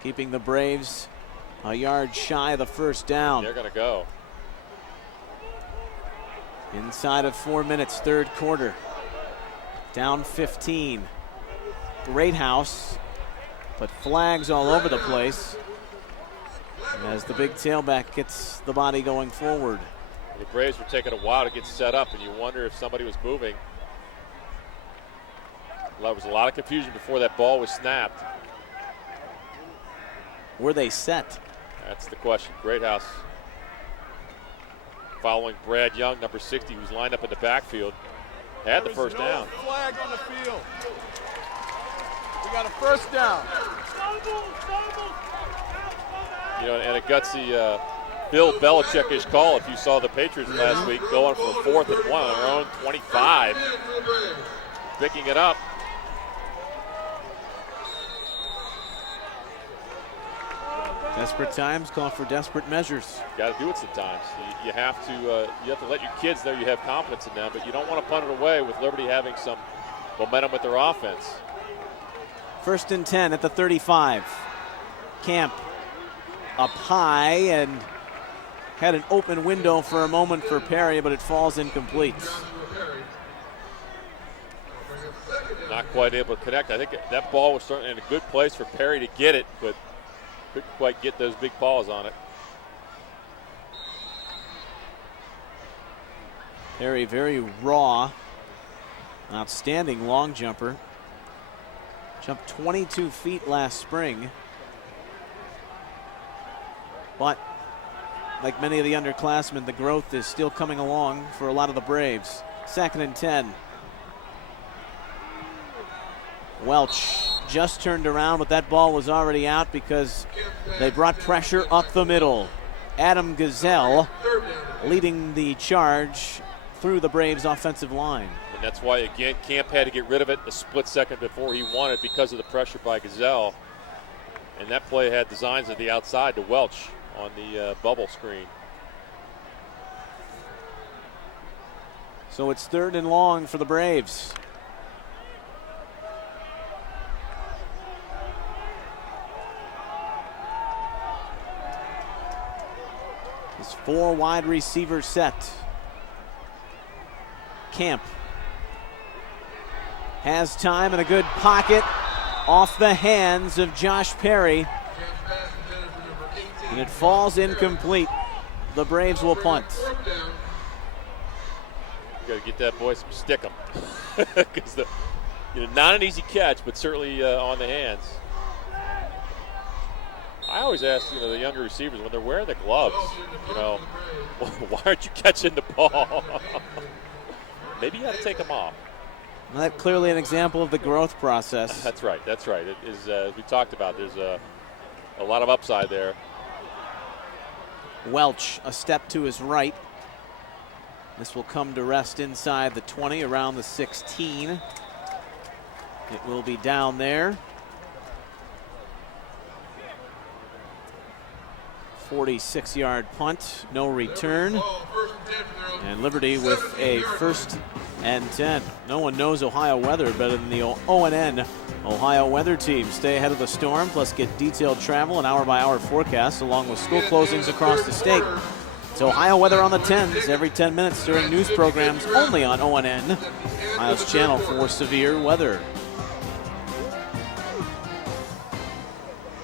keeping the Braves a yard shy of the first down. They're going to go. Inside of 4 minutes, 3rd quarter. Down 15. Great house, but flags all over the place as the big tailback gets the body going forward. The Braves were taking a while to get set up, and you wonder if somebody was moving. There was a lot of confusion before that ball was snapped. Were they set? That's the question. Greathouse following Brad Young, number 60, who's lined up in the backfield. Had the first down. Flag on the field. We got a first down. And a gutsy Bill Belichick-ish call if you saw the Patriots last week going for 4th and 1 on their own 25. Picking it up. Desperate times call for desperate measures. Got to do it sometimes. You have to let your kids know you have confidence in them, but you don't want to punt it away with Liberty having some momentum with their offense. 1st and 10 at the 35. Camp up high and had an open window for a moment for Perry, but it falls incomplete. Not quite able to connect. I think that ball was starting in a good place for Perry to get it, but couldn't quite get those big paws on it. Perry, very raw, outstanding long jumper. Jumped 22 feet last spring. But like many of the underclassmen, the growth is still coming along for a lot of the Braves. 2nd and 10. Welch just turned around, but that ball was already out because they brought pressure up the middle. Adam Gazelle leading the charge through the Braves offensive line. And that's why, again, Camp had to get rid of it a split second before he wanted because of the pressure by Gazelle. And that play had designs of the outside to Welch on the bubble screen. So it's 3rd and long for the Braves. This 4 wide receiver set. Camp has time and a good pocket off the hands of Josh Perry. And it falls incomplete. The Braves will punt. You got to get that boy some stickum. Because not an easy catch, but certainly on the hands. I always ask the younger receivers when they're wearing the gloves, why aren't you catching the ball? Maybe you got to take them off. Well, that's clearly an example of the growth process. That's right. It is, as we talked about, there's a lot of upside there. Welch a step to his right. This will come to rest inside the 20, around the 16. It will be down there. 46-yard punt, no return. And Liberty with a 1st and 10. No one knows Ohio weather better than the ONN Ohio weather team. Stay ahead of the storm, plus get detailed travel and hour-by-hour forecasts along with school closings across the state. It's Ohio weather on the 10s every 10 minutes during news programs only on ONN, Ohio's channel for severe weather.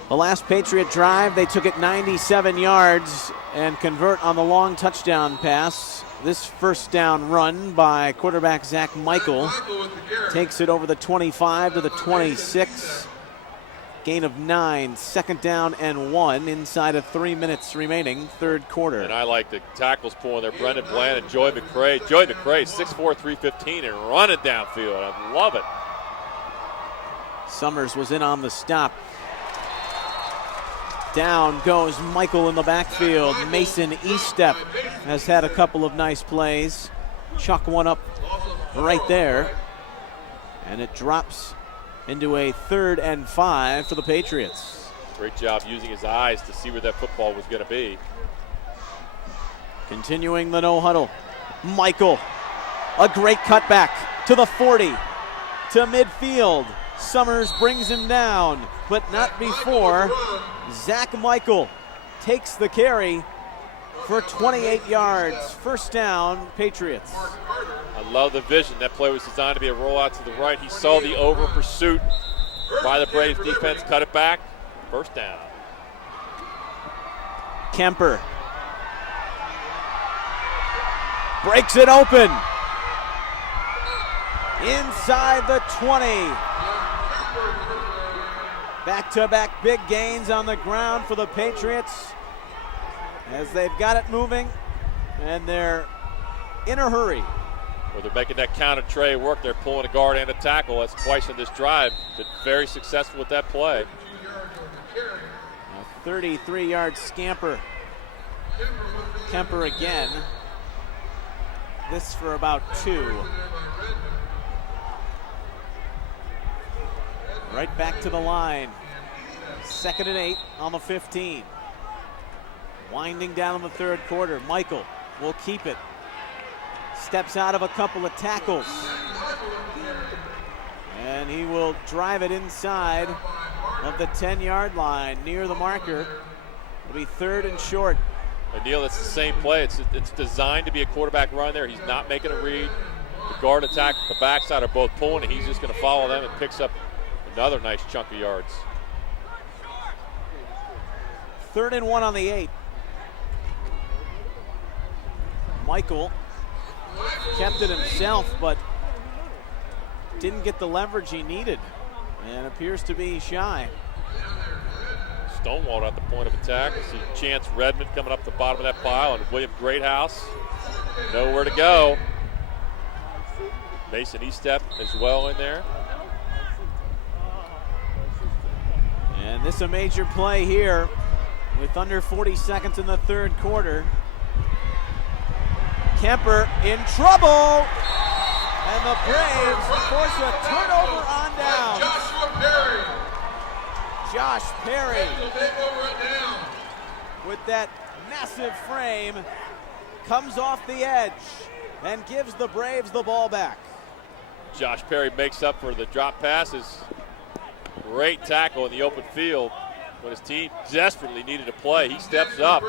The last Patriot drive, they took it 97 yards and convert on the long touchdown pass. This 1st down run by quarterback Zach Michael takes it over the 25 to the 26. Gain of 9, 2nd down and 1 inside of 3 minutes remaining, 3rd quarter. And I like the tackles pulling there. Brendan Bland and Joey McCray. Joey McCray, 6'4", 315, and running downfield. I love it. Summers was in on the stop. Down goes Michael in the backfield. Mason Eastep has had a couple of nice plays. Chuck one up right there. And it drops into a 3rd and 5 for the Patriots. Great job using his eyes to see where that football was going to be. Continuing the no huddle. Michael, a great cutback to the 40, to midfield. Summers brings him down, but not before Zach Michael takes the carry for 28 yards. 1st down, Patriots. I love the vision. That play was designed to be a rollout to the right. He saw the over pursuit by the Braves defense, cut it back. 1st down. Kemper breaks it open. Inside the 20. Back-to-back big gains on the ground for the Patriots as they've got it moving, and they're in a hurry. Well, they're making that counter tray work. They're pulling a guard and a tackle. That's twice in this drive. Been very successful with that play. A 33-yard scamper. Kemper again. This for about 2. Right back to the line. 2nd and 8 on the 15. Winding down in the 3rd quarter. Michael will keep it. Steps out of a couple of tackles. And he will drive it inside of the 10-yard line near the marker. It'll be 3rd and short. And Neil, it's the same play. It's designed to be a quarterback run there. He's not making a read. The guard attack, the backside are both pulling, and he's just going to follow them and picks up another nice chunk of yards. 3rd and 1 on the 8. Michael kept it himself, but didn't get the leverage he needed. and appears to be shy. Stonewalled at the point of attack. You see Chance Redmond coming up the bottom of that pile, and William Greathouse nowhere to go. Mason Estep as well in there. And this is a major play here with under 40 seconds in the third quarter. Kemper in trouble, and the Braves force a turnover on down. Josh Perry with that massive frame comes off the edge and gives the Braves the ball back. Josh Perry makes up for the drop passes. Great tackle in the open field when his team desperately needed a play. He steps up.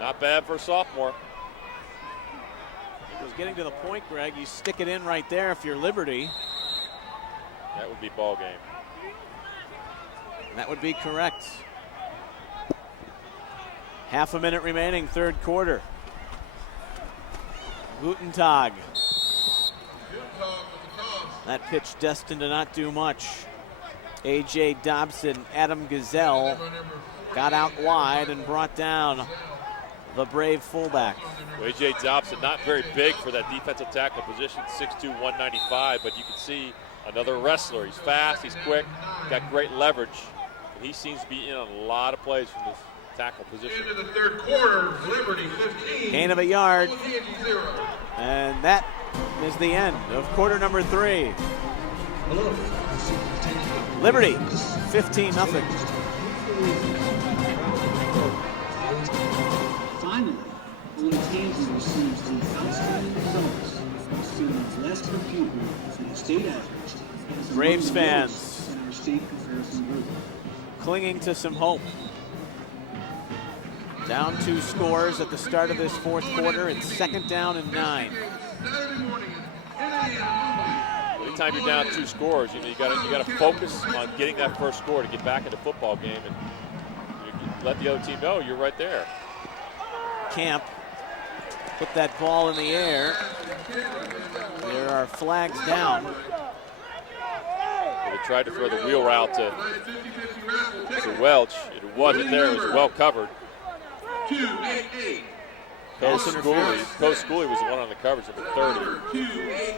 Not bad for a sophomore. It was getting to the point, Greg. You stick it in right there if you're Liberty. That would be ball game. That would be correct. Half a minute remaining, third quarter. Gutentag. That pitch destined to not do much. A.J. Dobson, Adam Gazelle got out wide and brought down the Brave fullback. Well, A.J. Dobson, not very big for that defensive tackle position, 6'2", 195, but you can see another wrestler. He's fast, he's quick, got great leverage. And he seems to be in on a lot of plays from this tackle position. Into the third quarter, Liberty 15. Gain of a yard. And that is the end of quarter number 3. Liberty, 15-0. Finally, Olentangy receives the outstanding results of students less per pupil than the state average. Braves fans In our state comparison group. clinging to some hope. Down 2 scores at the start of this fourth quarter. It's second down and 9. Anytime you're down 2 scores, you got to focus on getting that first score to get back in the football game and you let the other team know you're right there. Camp put that ball in the air. There are flags down. They tried to throw the wheel route to Welch. It wasn't there. It was well covered. Coach Schooley was the one on the coverage at the 30.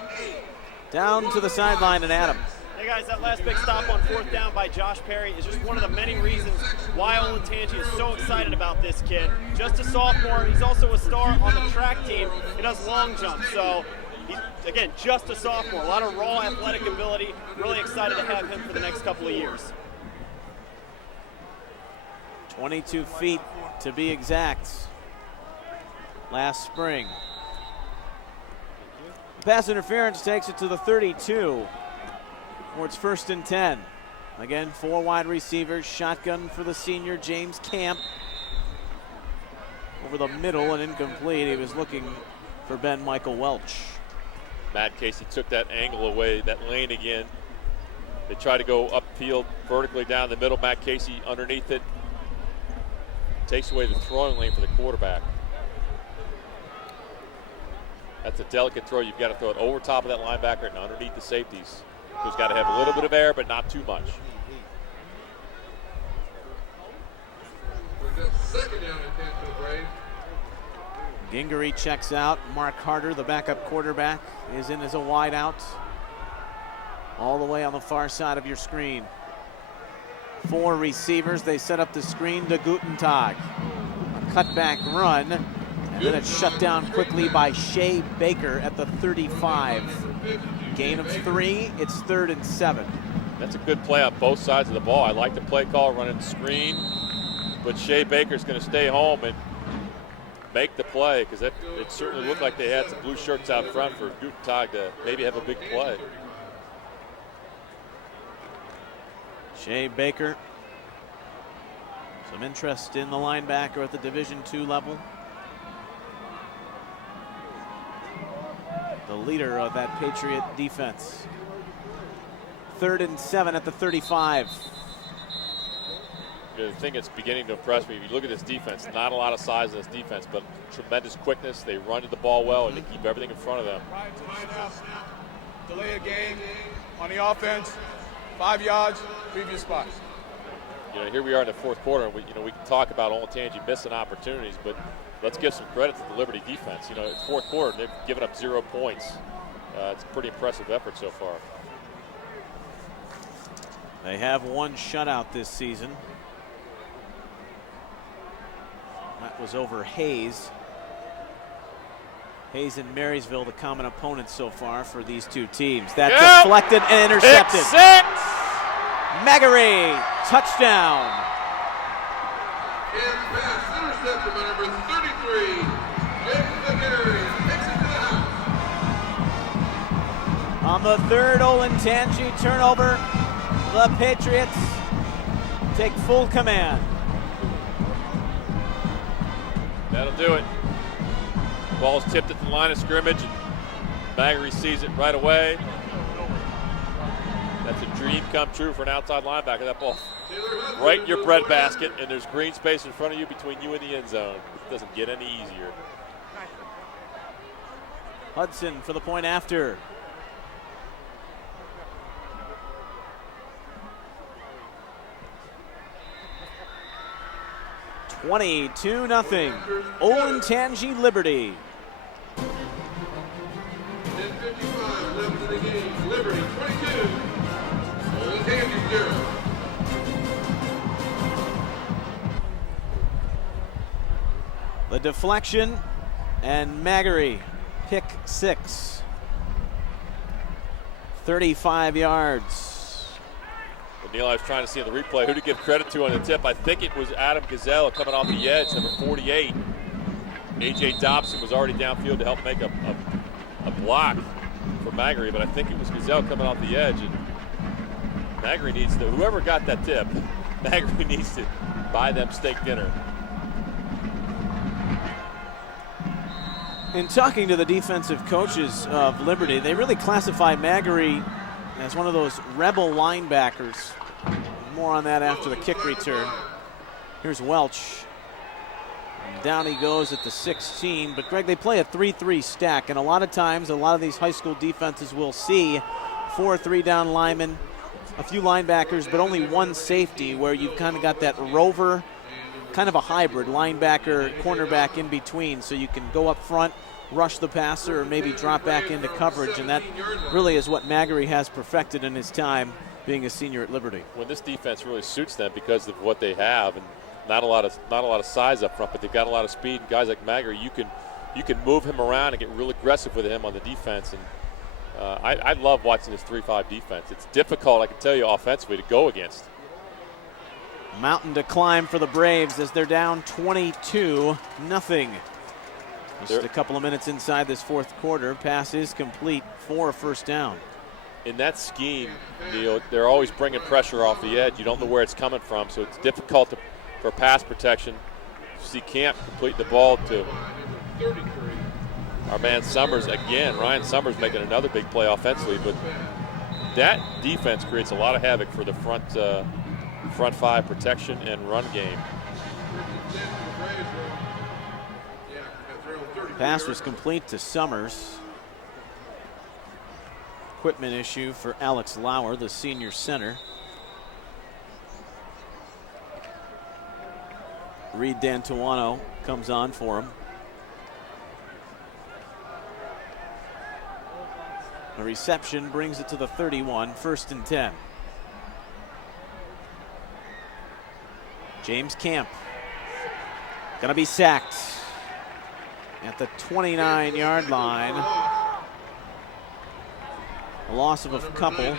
Down to the sideline and Adam. Hey guys, that last big stop on fourth down by Josh Perry is just one of the many reasons why Olentangy is so excited about this kid. Just a sophomore, he's also a star on the track team. He does long jumps, so he's, again, just a sophomore. A lot of raw athletic ability. Really excited to have him for the next couple of years. 22 feet to be exact. Last spring. Pass interference takes it to the 32. Or it's first and 10. Again, 4 wide receivers. Shotgun for the senior, James Camp. Over the middle and incomplete. He was looking for Ben Michael Welch. Matt Casey took that angle away, that lane again. They tried to go upfield vertically down the middle. Matt Casey underneath it. Takes away the throwing lane for the quarterback. That's a delicate throw. You've got to throw it over top of that linebacker and underneath the safeties. So he's got to have a little bit of air, but not too much. Second down and 10 for the Braves. Gingery checks out. Mark Harder, the backup quarterback, is in as a wide out. All the way on the far side of your screen. 4 receivers. They set up the screen to Gutentag. A cutback run. And then it's shut down quickly by Shea Baker at the 35. Gain of 3. It's 3rd and 7. That's a good play on both sides of the ball. I like the play call running the screen, but Shea Baker's going to stay home and make the play because it certainly looked like they had some blue shirts out front for Gutentag to maybe have a big play. Shea Baker. Some interest in the linebacker at the Division II level. The leader of that Patriot defense. 3rd and 7 at the 35. The thing that's beginning to impress me, if you look at this defense, not a lot of size in this defense, but tremendous quickness. They run to the ball well and they keep everything in front of them. Delay a game on the offense. 5 yards, previous spot. You know, here we are in the fourth quarter, and we can talk about Olentangy missing opportunities, but let's give some credit to the Liberty defense. You know, it's fourth quarter, they've given up 0 points. It's a pretty impressive effort so far. They have one shutout this season. That was over Hayes. Hayes and Marysville, the common opponents so far for these two teams. That deflected and intercepted. Pick 6! Magary, touchdown. And pass intercepted by number 33, James McGarry, takes it to the house. On the third Olentangy turnover, the Patriots take full command. That'll do it. Ball's tipped at the line of scrimmage, and Magary sees it right away. That's a dream come true for an outside linebacker. That ball right in your breadbasket, and there's green space in front of you between you and the end zone. It doesn't get any easier. Hudson for the point after. $22-0. Olentangy Liberty. 10:55 left in the game. Liberty 22, Olentangy 0. The deflection and Magary, pick 6. 35 yards. Well, Neil, I was trying to see on the replay who to give credit to on the tip. I think it was Adam Gazelle coming off the edge, number 48. A.J. Dobson was already downfield to help make a block for Magary, but I think it was Gazelle coming off the edge. And Magary needs to, whoever got that tip, Magary needs to buy them steak dinner. In talking to the defensive coaches of Liberty, they really classify Magary as one of those rebel linebackers. More on that after the kick return. Here's Welch. And down he goes at the 16. But, Greg, they play a 3-3 stack. And a lot of times, a lot of these high school defenses will see 4 3-down linemen, a few linebackers, but only one safety, where you've kind of got that rover, kind of a hybrid linebacker, cornerback in between, so you can go up front, rush the passer, or maybe drop back into coverage, and that really is what Magary has perfected in his time being a senior at Liberty. When this defense really suits them because of what they have, and not a lot of size up front, but they've got a lot of speed. Guys like Magary, you can move him around and get real aggressive with him on the defense. And I love watching this 3-5 defense. It's difficult, I can tell you, offensively to go against. Mountain to climb for the Braves as they're down 22-0. Just a couple of minutes inside this fourth quarter. Pass is complete for a first down. In that scheme, Neil, they're always bringing pressure off the edge. You don't know where it's coming from, so it's difficult for pass protection. See Camp complete the ball to our man Summers again. Ryan Summers making another big play offensively, but that defense creates a lot of havoc for the front five protection and run game. Pass was complete to Summers. Equipment issue for Alex Lauer, the senior center. Reed D'Antuono comes on for him. A reception brings it to the 31, 1st and 10. James Camp gonna be sacked at the 29-yard line. A loss of a couple.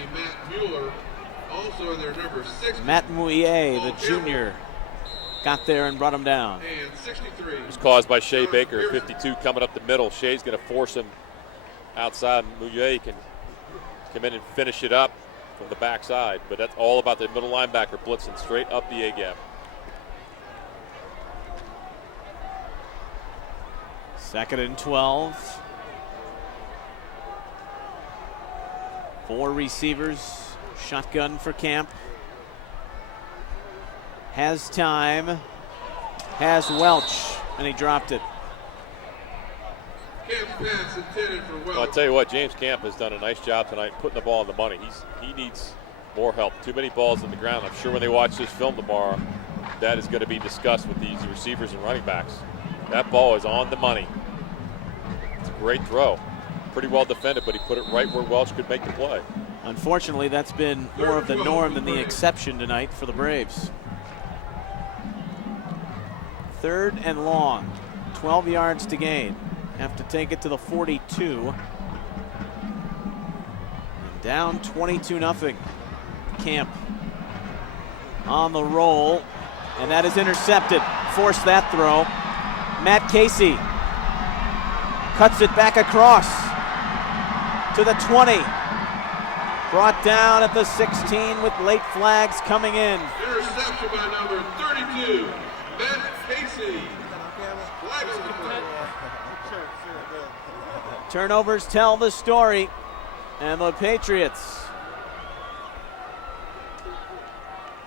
Matt Mouillet, the junior, got there and brought him down. It was caused by Shea Baker at 52 coming up the middle. Shea's going to force him outside. Mouillet can come in and finish it up from the backside, but that's all about the middle linebacker blitzing straight up the A-gap. Second and 12. 4 receivers. Shotgun for Camp. Has time. Has Welch, and he dropped it. Well, I'll tell you what, James Camp has done a nice job tonight putting the ball on the money. He needs More help. Too many balls on the ground. I'm sure when they watch this film tomorrow, that is going to be discussed with these receivers and running backs. That ball is on the money. It's a great throw. Pretty well defended, but he put it right where Welch could make the play. Unfortunately, that's been more of the norm than the exception tonight for the Braves. 3rd and long, 12 yards to gain. Have to take it to the 42. And down 22-0. Camp on the roll, and that is intercepted. Forced that throw. Matt Casey cuts it back across to the 20. Brought down at the 16 with late flags coming in. Interception by number 32, Matt Casey. Flag on the play. Turnovers tell the story, and the Patriots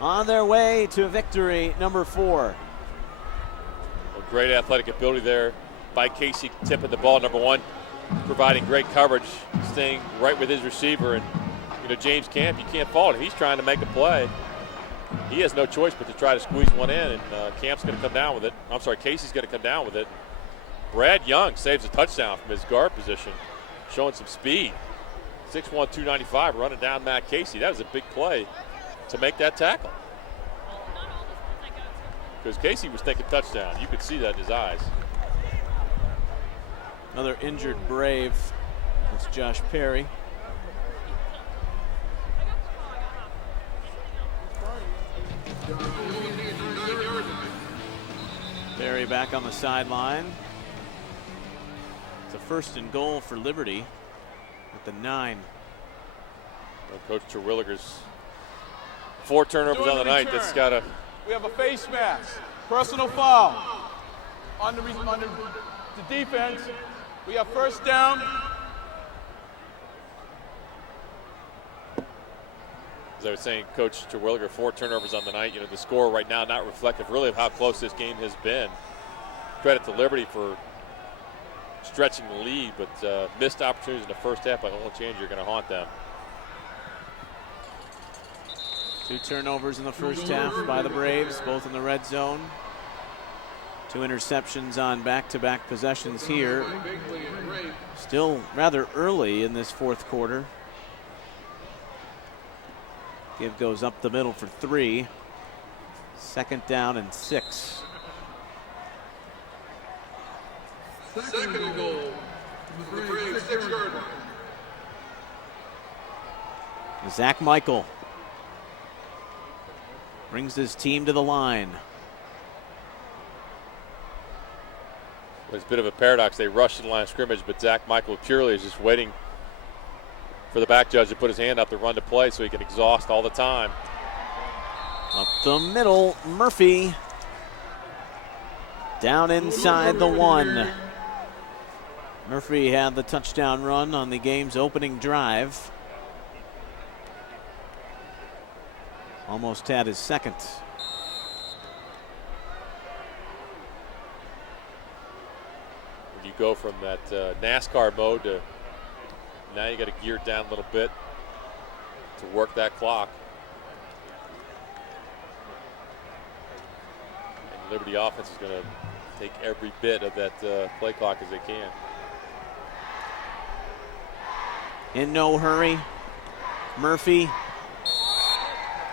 on their way to victory number 4. Well, great athletic ability there by Casey, tipping the ball, number 1, providing great coverage, staying right with his receiver. And, James Camp, you can't fault him. He's trying to make a play. He has no choice but to try to squeeze one in, and Camp's going to come down with it. I'm sorry, Casey's going to come down with it. Brad Young saves a touchdown from his guard position, showing some speed. 6'1", 295, running down Matt Casey. That was a big play to make that tackle. Because Casey was thinking touchdown. You could see that in his eyes. Another injured Brave. It's Josh Perry. Perry back on the sideline. It's a 1st and goal for Liberty at the 9. Well, Coach Terwilliger's 4 turnovers on the night. That's got to. We have a face mask. Personal foul. On the defense, we have 1st down. As I was saying, Coach Terwilliger, 4 turnovers on the night. The score right now not reflective really of how close this game has been. Credit to Liberty for stretching the lead, but missed opportunities in the first half by Olentangy are going to haunt them. 2 turnovers in the first half by the Braves, both in the red zone. 2 interceptions on back-to-back possessions here. Still rather early in this 4th quarter. Give goes up the middle for 3. 2nd down and 6. 2nd and goal. The Braves 6-yard line. Zach Michael brings his team to the line. It's a bit of a paradox. They rushed in the line of scrimmage, but Zach Michael purely is just waiting for the back judge to put his hand up to run to play so he can exhaust all the time. Up the middle, Murphy. Down inside the 1. Murphy had the touchdown run on the game's opening drive. Almost had his 2nd. When you go from that NASCAR mode to now you got to gear it down a little bit to work that clock. And Liberty offense is going to take every bit of that play clock as they can. In no hurry, Murphy.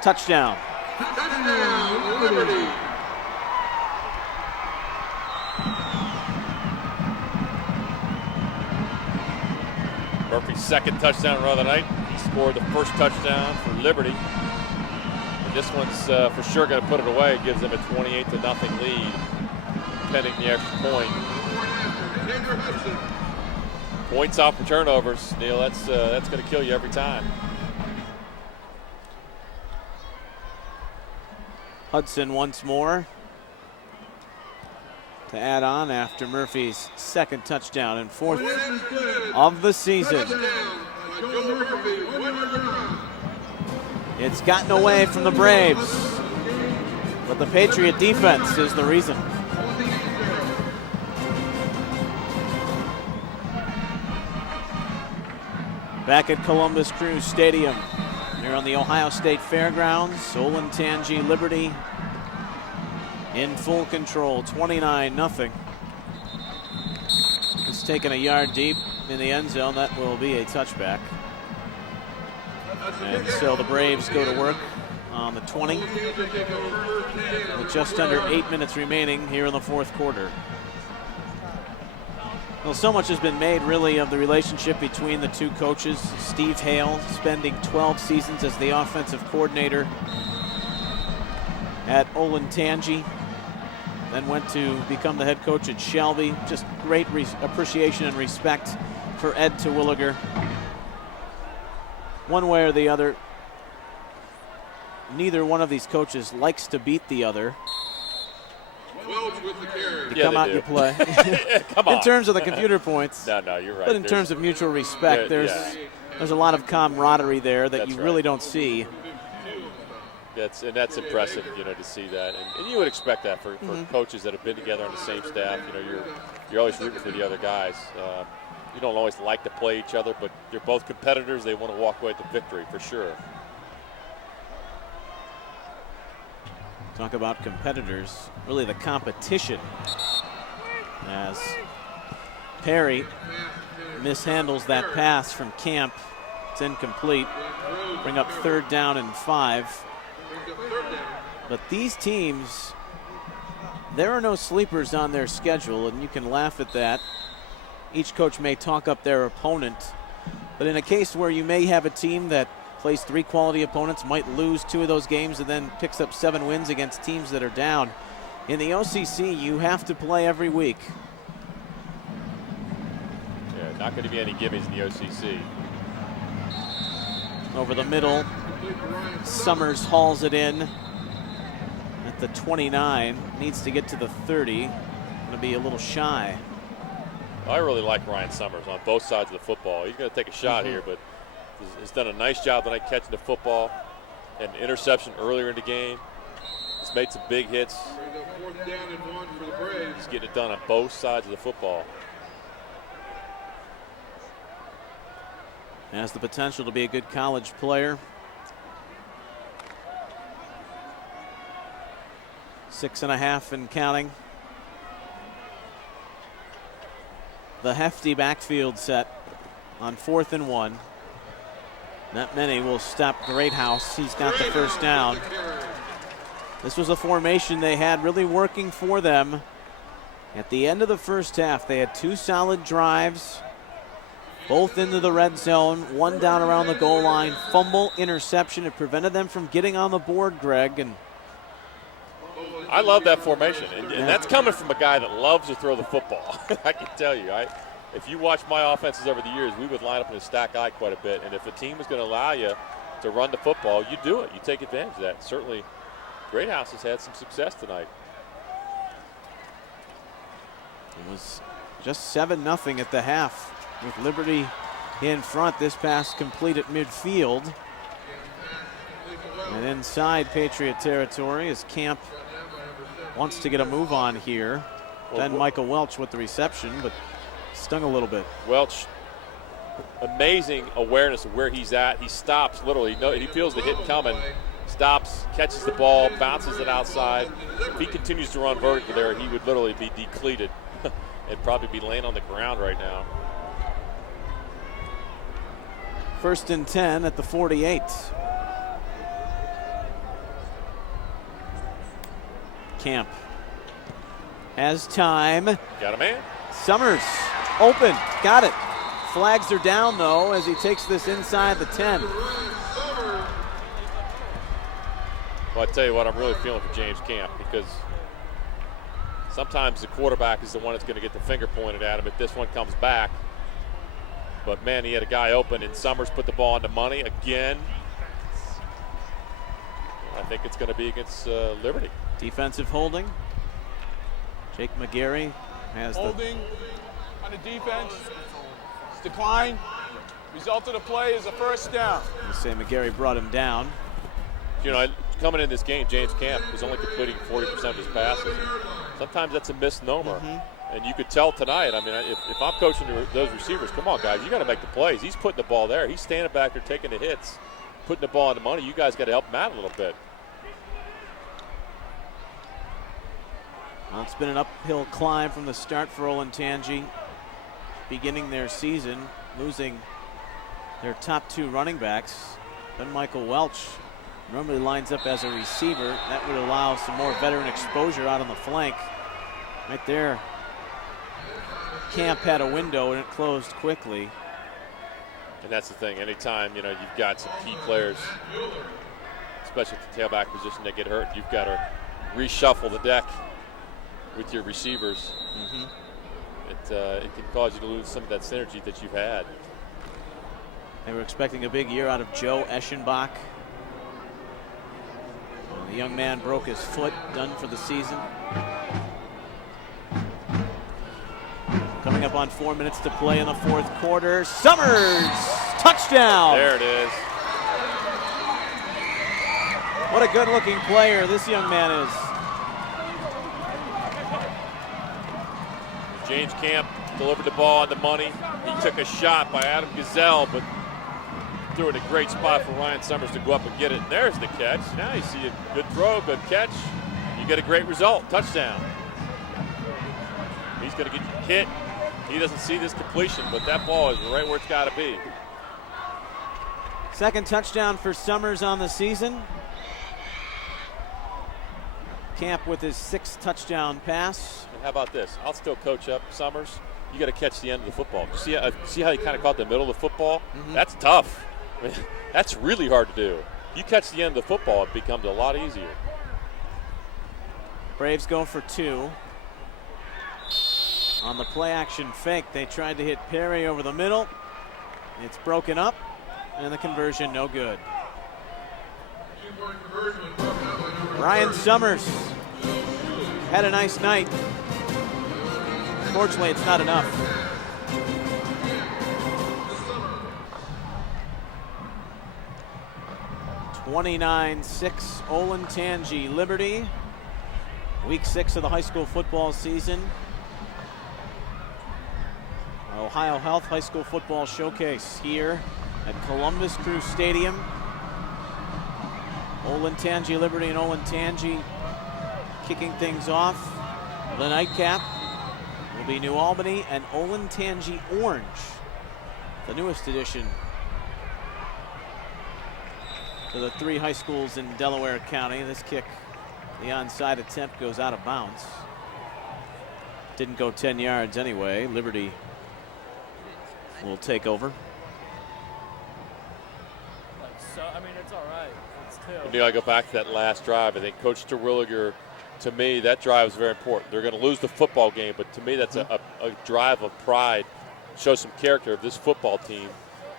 Touchdown. Touchdown, Liberty. Murphy's 2nd touchdown run of the night. He scored the 1st touchdown for Liberty. And this one's for sure going to put it away. It gives them a 28-0 lead, pending the extra point. Points off for turnovers, Neil. That's going to kill you every time. Hudson once more to add on after Murphy's 2nd touchdown and 4th of the season. It's gotten away from the Braves, but the Patriot defense is the reason. Back at Columbus Crew Stadium, here on the Ohio State Fairgrounds. Olentangy Liberty in full control, 29-0. It's taken a yard deep in the end zone. That will be a touchback. And so the Braves go to work on the 20 with just under 8 minutes remaining here in the fourth quarter. Well, so much has been made, really, of the relationship between the two coaches. Steve Hale spending 12 seasons as the offensive coordinator at Olentangy, then went to become the head coach at Shelby. Just great appreciation and respect for Ed Terwilliger. One way or the other, neither one of these coaches likes to beat the other. You come out and you play. Come on. In terms of the computer points. No, you're right. But in terms of mutual respect, there's a lot of camaraderie there that you really don't see. That's impressive, to see that, and you would expect that for coaches that have been together on the same staff. You're always rooting for the other guys. You don't always like to play each other, but they're both competitors. They want to walk away with the victory for sure. Talk about competitors, really the competition, as Perry mishandles that pass from Camp. It's incomplete. Bring up 3rd down and 5. But these teams, there are no sleepers on their schedule, and you can laugh at that. Each coach may talk up their opponent, but in a case where you may have a team that plays 3 quality opponents, might lose 2 of those games and then picks up 7 wins against teams that are down. In the OCC, you have to play every week. Yeah, not going to be any gimmies in the OCC. Over the middle, Summers hauls it in at the 29. Needs to get to the 30. Going to be a little shy. I really like Ryan Summers on both sides of the football. He's going to take a shot here, but has done a nice job tonight catching the football. An interception earlier in the game. He's made some big hits. He's getting it done on both sides of the football. Has the potential to be a good college player. 6.5 and counting. The hefty backfield set on 4th and 1. Not many will stop Greathouse. He's got the first down. This was a formation they had really working for them. At the end of the first half, they had 2 solid drives, both into the red zone, 1 down around the goal line. Fumble, interception. It prevented them from getting on the board, Greg. And I love that formation, and that's coming from a guy that loves to throw the football. I can tell you. If you watch my offenses over the years, we would line up in a stack eye quite a bit. And if a team was going to allow you to run the football, you do it. You take advantage of that. Certainly, Greathouse has had some success tonight. It was just 7-0 at the half with Liberty in front. This pass complete at midfield. And inside Patriot territory as Camp wants to get a move on here. Then Michael Welch with the reception, but stung a little bit. Welch, amazing awareness of where he's at. He stops literally. He feels the hit coming, stops, catches the ball, bounces it outside. If he continues to run vertical there, he would literally be depleted and probably be laying on the ground right now. 1st and 10 at the 48. Camp has time. Got a man. Summers open, got it. Flags are down though as he takes this inside the 10. Well, I tell you what, I'm really feeling for James Camp, because sometimes the quarterback is the one that's going to get the finger pointed at him if this one comes back. But man, he had a guy open, and Summers put the ball on the money again. I think it's going to be against Liberty. Defensive holding. Jake McGarry has holding on the defense. It's declined. Result of the play is a first down. You say McGarry brought him down. Coming in this game, James Camp was only completing 40% of his passes. Sometimes that's a misnomer. And you could tell tonight, if I'm coaching those receivers, come on, guys, you got to make the plays. He's putting the ball there. He's standing back there taking the hits. putting the ball on the money, you guys got to help them out a little bit. Well, it's been an uphill climb from the start for Olentangy, beginning their season, losing their top 2 running backs. Then Michael Welch normally lines up as a receiver. That would allow some more veteran exposure out on the flank. Right there, Camp had a window and it closed quickly. And that's the thing. Anytime you've got some key players, especially at the tailback position, that get hurt, you've got to reshuffle the deck with your receivers. It can cause you to lose some of that synergy that you've had. They were expecting a big year out of Joe Eschenbach. The young man broke his foot, done for the season. Coming up on 4 minutes to play in the 4th quarter. Summers, touchdown. There it is. What a good-looking player this young man is. James Camp delivered the ball on the money. He took a shot by Adam Gazelle, but threw it in a great spot for Ryan Summers to go up and get it. And there's the catch. Now you see a good throw, good catch. You get a great result, touchdown. He's going to get hit. He doesn't see this completion, but that ball is right where it's got to be. Second touchdown for Summers on the season. Camp with his 6th touchdown pass. And how about this? I'll still coach up Summers. You got to catch the end of the football. See how he kind of caught the middle of the football? That's tough. I mean, that's really hard to do. You catch the end of the football, it becomes a lot easier. Braves go for 2. On the play action fake, they tried to hit Perry over the middle. It's broken up, and the conversion no good. Ryan Summers had a nice night. Unfortunately, it's not enough. (29-6) Olentangy Liberty. Week 6 of the high school football season. Ohio Health High School Football Showcase here at Columbus Crew Stadium. Olentangy Liberty and Olentangy kicking things off. The nightcap will be New Albany and Olentangy Orange, the newest addition to the 3 high schools in Delaware County. This kick, the onside attempt, goes out of bounds. Didn't go 10 yards anyway. Liberty will take over. So, I mean, it's all right. It's 2. You know, I go back to that last drive. I think Coach Terwilliger, to me, that drive is very important. They're going to lose the football game, but to me, that's a drive of pride. Shows some character of this football team.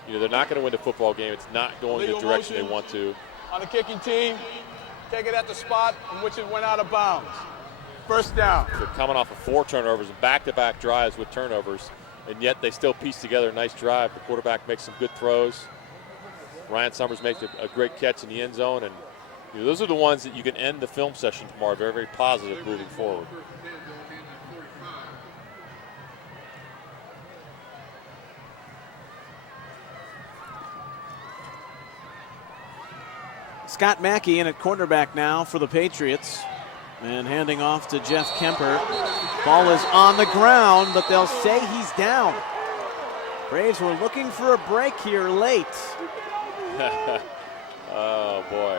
You know, they're not going to win the football game. It's not going the direction they want to. On the kicking team, take it at the spot in which it went out of bounds. First down. They're coming off of 4 turnovers and back-to-back drives with turnovers, and yet they still piece together a nice drive. The quarterback makes some good throws. Ryan Summers makes a great catch in the end zone, and you know, those are the ones that you can end the film session tomorrow very, very positive moving forward. Scott Mackey in at quarterback now for the Patriots. And handing off to Jeff Kemper. Ball is on the ground, but they'll say he's down. Braves were looking for a break here late. Oh, boy.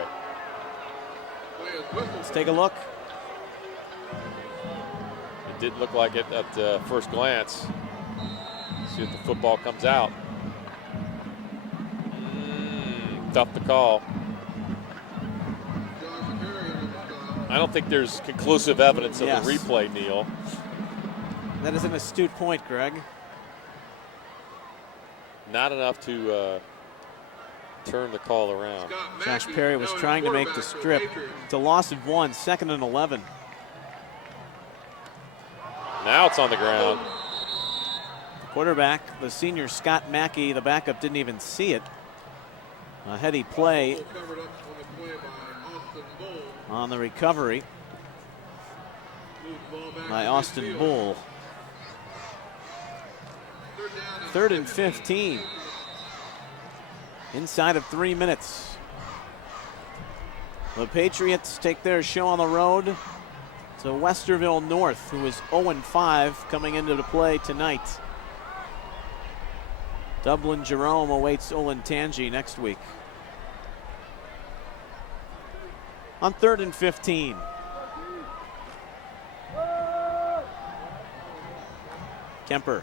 Let's take a look. It didn't look like it at first glance. See if the football comes out. Tough to call. I don't think there's conclusive evidence of the replay, Neil. That is an astute point, Greg. Not enough to turn the call around. Josh Perry was trying to make the strip. It's a loss of 1, 2nd and 11. Now it's on the ground. The quarterback, the senior Scott Mackey, the backup, didn't even see it. A heady play on the recovery by Austin Bull. 3rd and 15. Inside of 3 minutes. The Patriots take their show on the road to Westerville North, who is 0-5 coming into the play tonight. Dublin Jerome awaits Olentangy next week. On 3rd and 15. Kemper.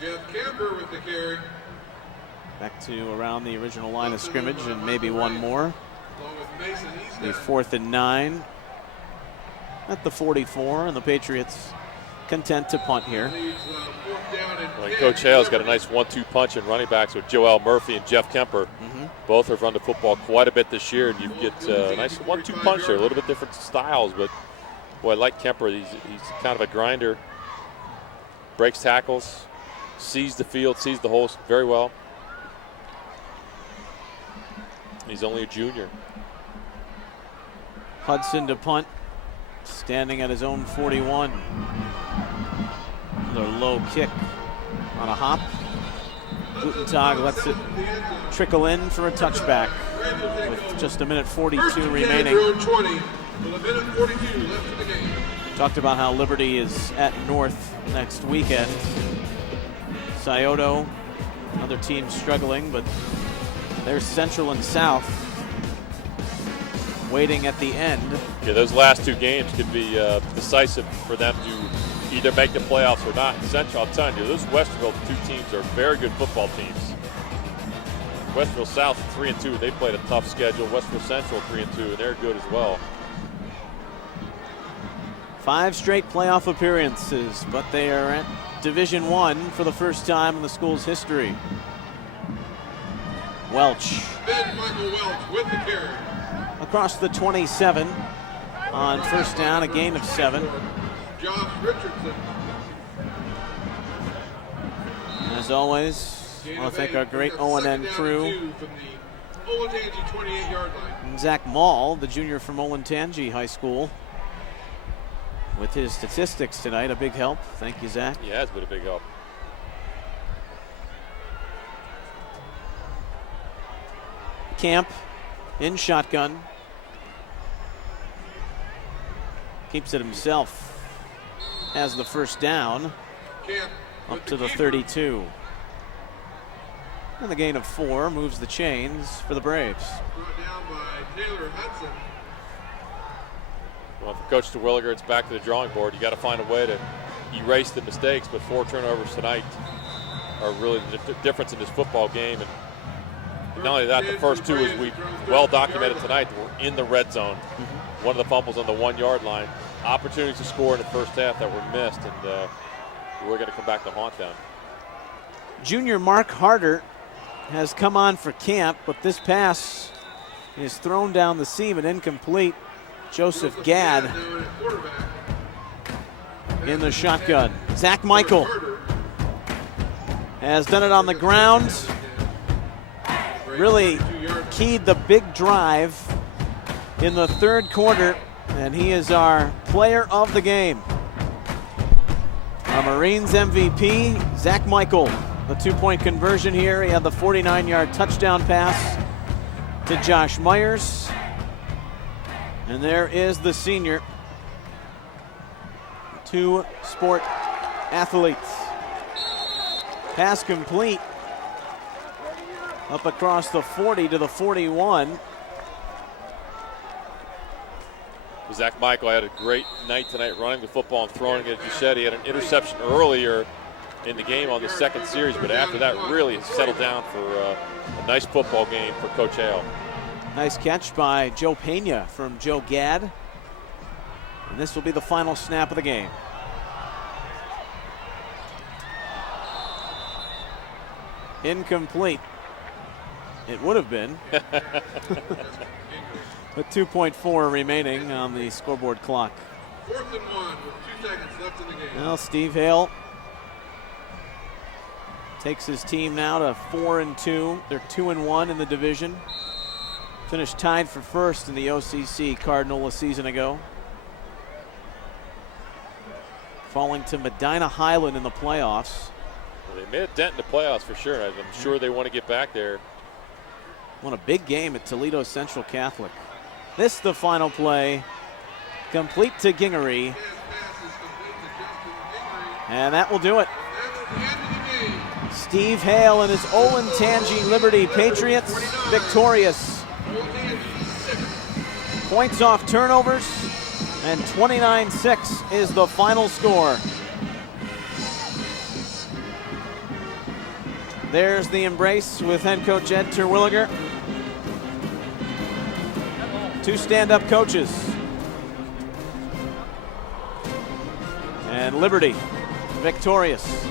Jeff Kemper with the carry. Back to around the original line of scrimmage and maybe one more. Along with Mason The Easton. 4th and 9 at the 44, and the Patriots content to punt here. Leaves, 4th down and Well, 10. Coach Hale's got a nice 1-2 punch in running backs with Joel Murphy and Jeff Kemper. Both have run the football quite a bit this year, and you get a nice 1-2 punch there. A little bit different styles, but boy, I like Kemper. He's kind of a grinder. Breaks tackles, sees the field, sees the holes very well. He's only a junior. Hudson to punt, standing at his own 41. Another low kick on a hop. Olentangy lets it trickle in for a touchback with just 1:42 remaining. First and 10 at their own 20 with 1:42 left in the game. Talked about how Liberty is at North next weekend. Scioto, another team struggling, but they're Central and South waiting at the end. Yeah, those last two games could be decisive for them to either make the playoffs or not. Central, I'm telling you, those Westerville two teams are very good football teams. Westerville South 3-2, they played a tough schedule. Westerville Central 3-2, and they're good as well. 5 straight playoff appearances, but they are at Division I for the first time in the school's history. Welch Ben Michael Welch with the carry. across the 27 on first down, a gain of 7. Josh Richardson. As always, I want to thank our great ONN crew. From the Olentangy 28-yard line. Zach Mall, the junior from Olentangy High School, with his statistics tonight, a big help. Thank you, Zach. Yeah, it's been a big help. Camp in shotgun. Keeps it himself. Has the first down Camp with up to the keeper. 32. And the gain of 4 moves the chains for the Braves. Brought down by Taylor Hudson. Well, for Coach Terwilliger, it's back to the drawing board. You got to find a way to erase the mistakes, but 4 turnovers tonight are really the difference in this football game. And not only that, the first 2, as we well documented tonight, were in the red zone. One of the fumbles on the 1-yard line. Opportunities to score in the first half that were missed, and we're going to come back to haunt them. Junior Mark Harder has come on for Camp, but this pass is thrown down the seam and incomplete. Joseph Gadd Now at quarterback. in the shotgun. Zach Michael has done it on the ground. Really keyed the big drive in the 3rd quarter, and he is our player of the game. Our Marines MVP, Zach Michael. The 2-point conversion here. He had the 49-yard touchdown pass to Josh Myers. And there is the senior. 2 sport athletes. Pass complete. Up across the 40 to the 41. Zach Michael had a great night tonight running the football and throwing it. As you said, he had an interception earlier in the game on the 2nd series, but after that really settled down for a nice football game for Coach Hale. Nice catch by Joe Pena from Joe Gadd. And this will be the final snap of the game. Incomplete. It would have been. With 2.4 remaining on the scoreboard clock. 4th and 1 with 2 seconds left in the game. Well, Steve Hale takes his team now to 4-2. They're 2-1 in the division. Finished tied for first in the OCC Cardinal a season ago. Falling to Medina Highland in the playoffs. Well, they made a dent in the playoffs for sure. I'm sure they want to get back there. Won a big game at Toledo Central Catholic. This the final play. Complete to Gingery. And that will do it. Steve Hale and his Olentangy Liberty Patriots victorious. Points off turnovers, and 29-6 is the final score. There's the embrace with head coach Ed Terwilliger. Two stand-up coaches. And Liberty victorious.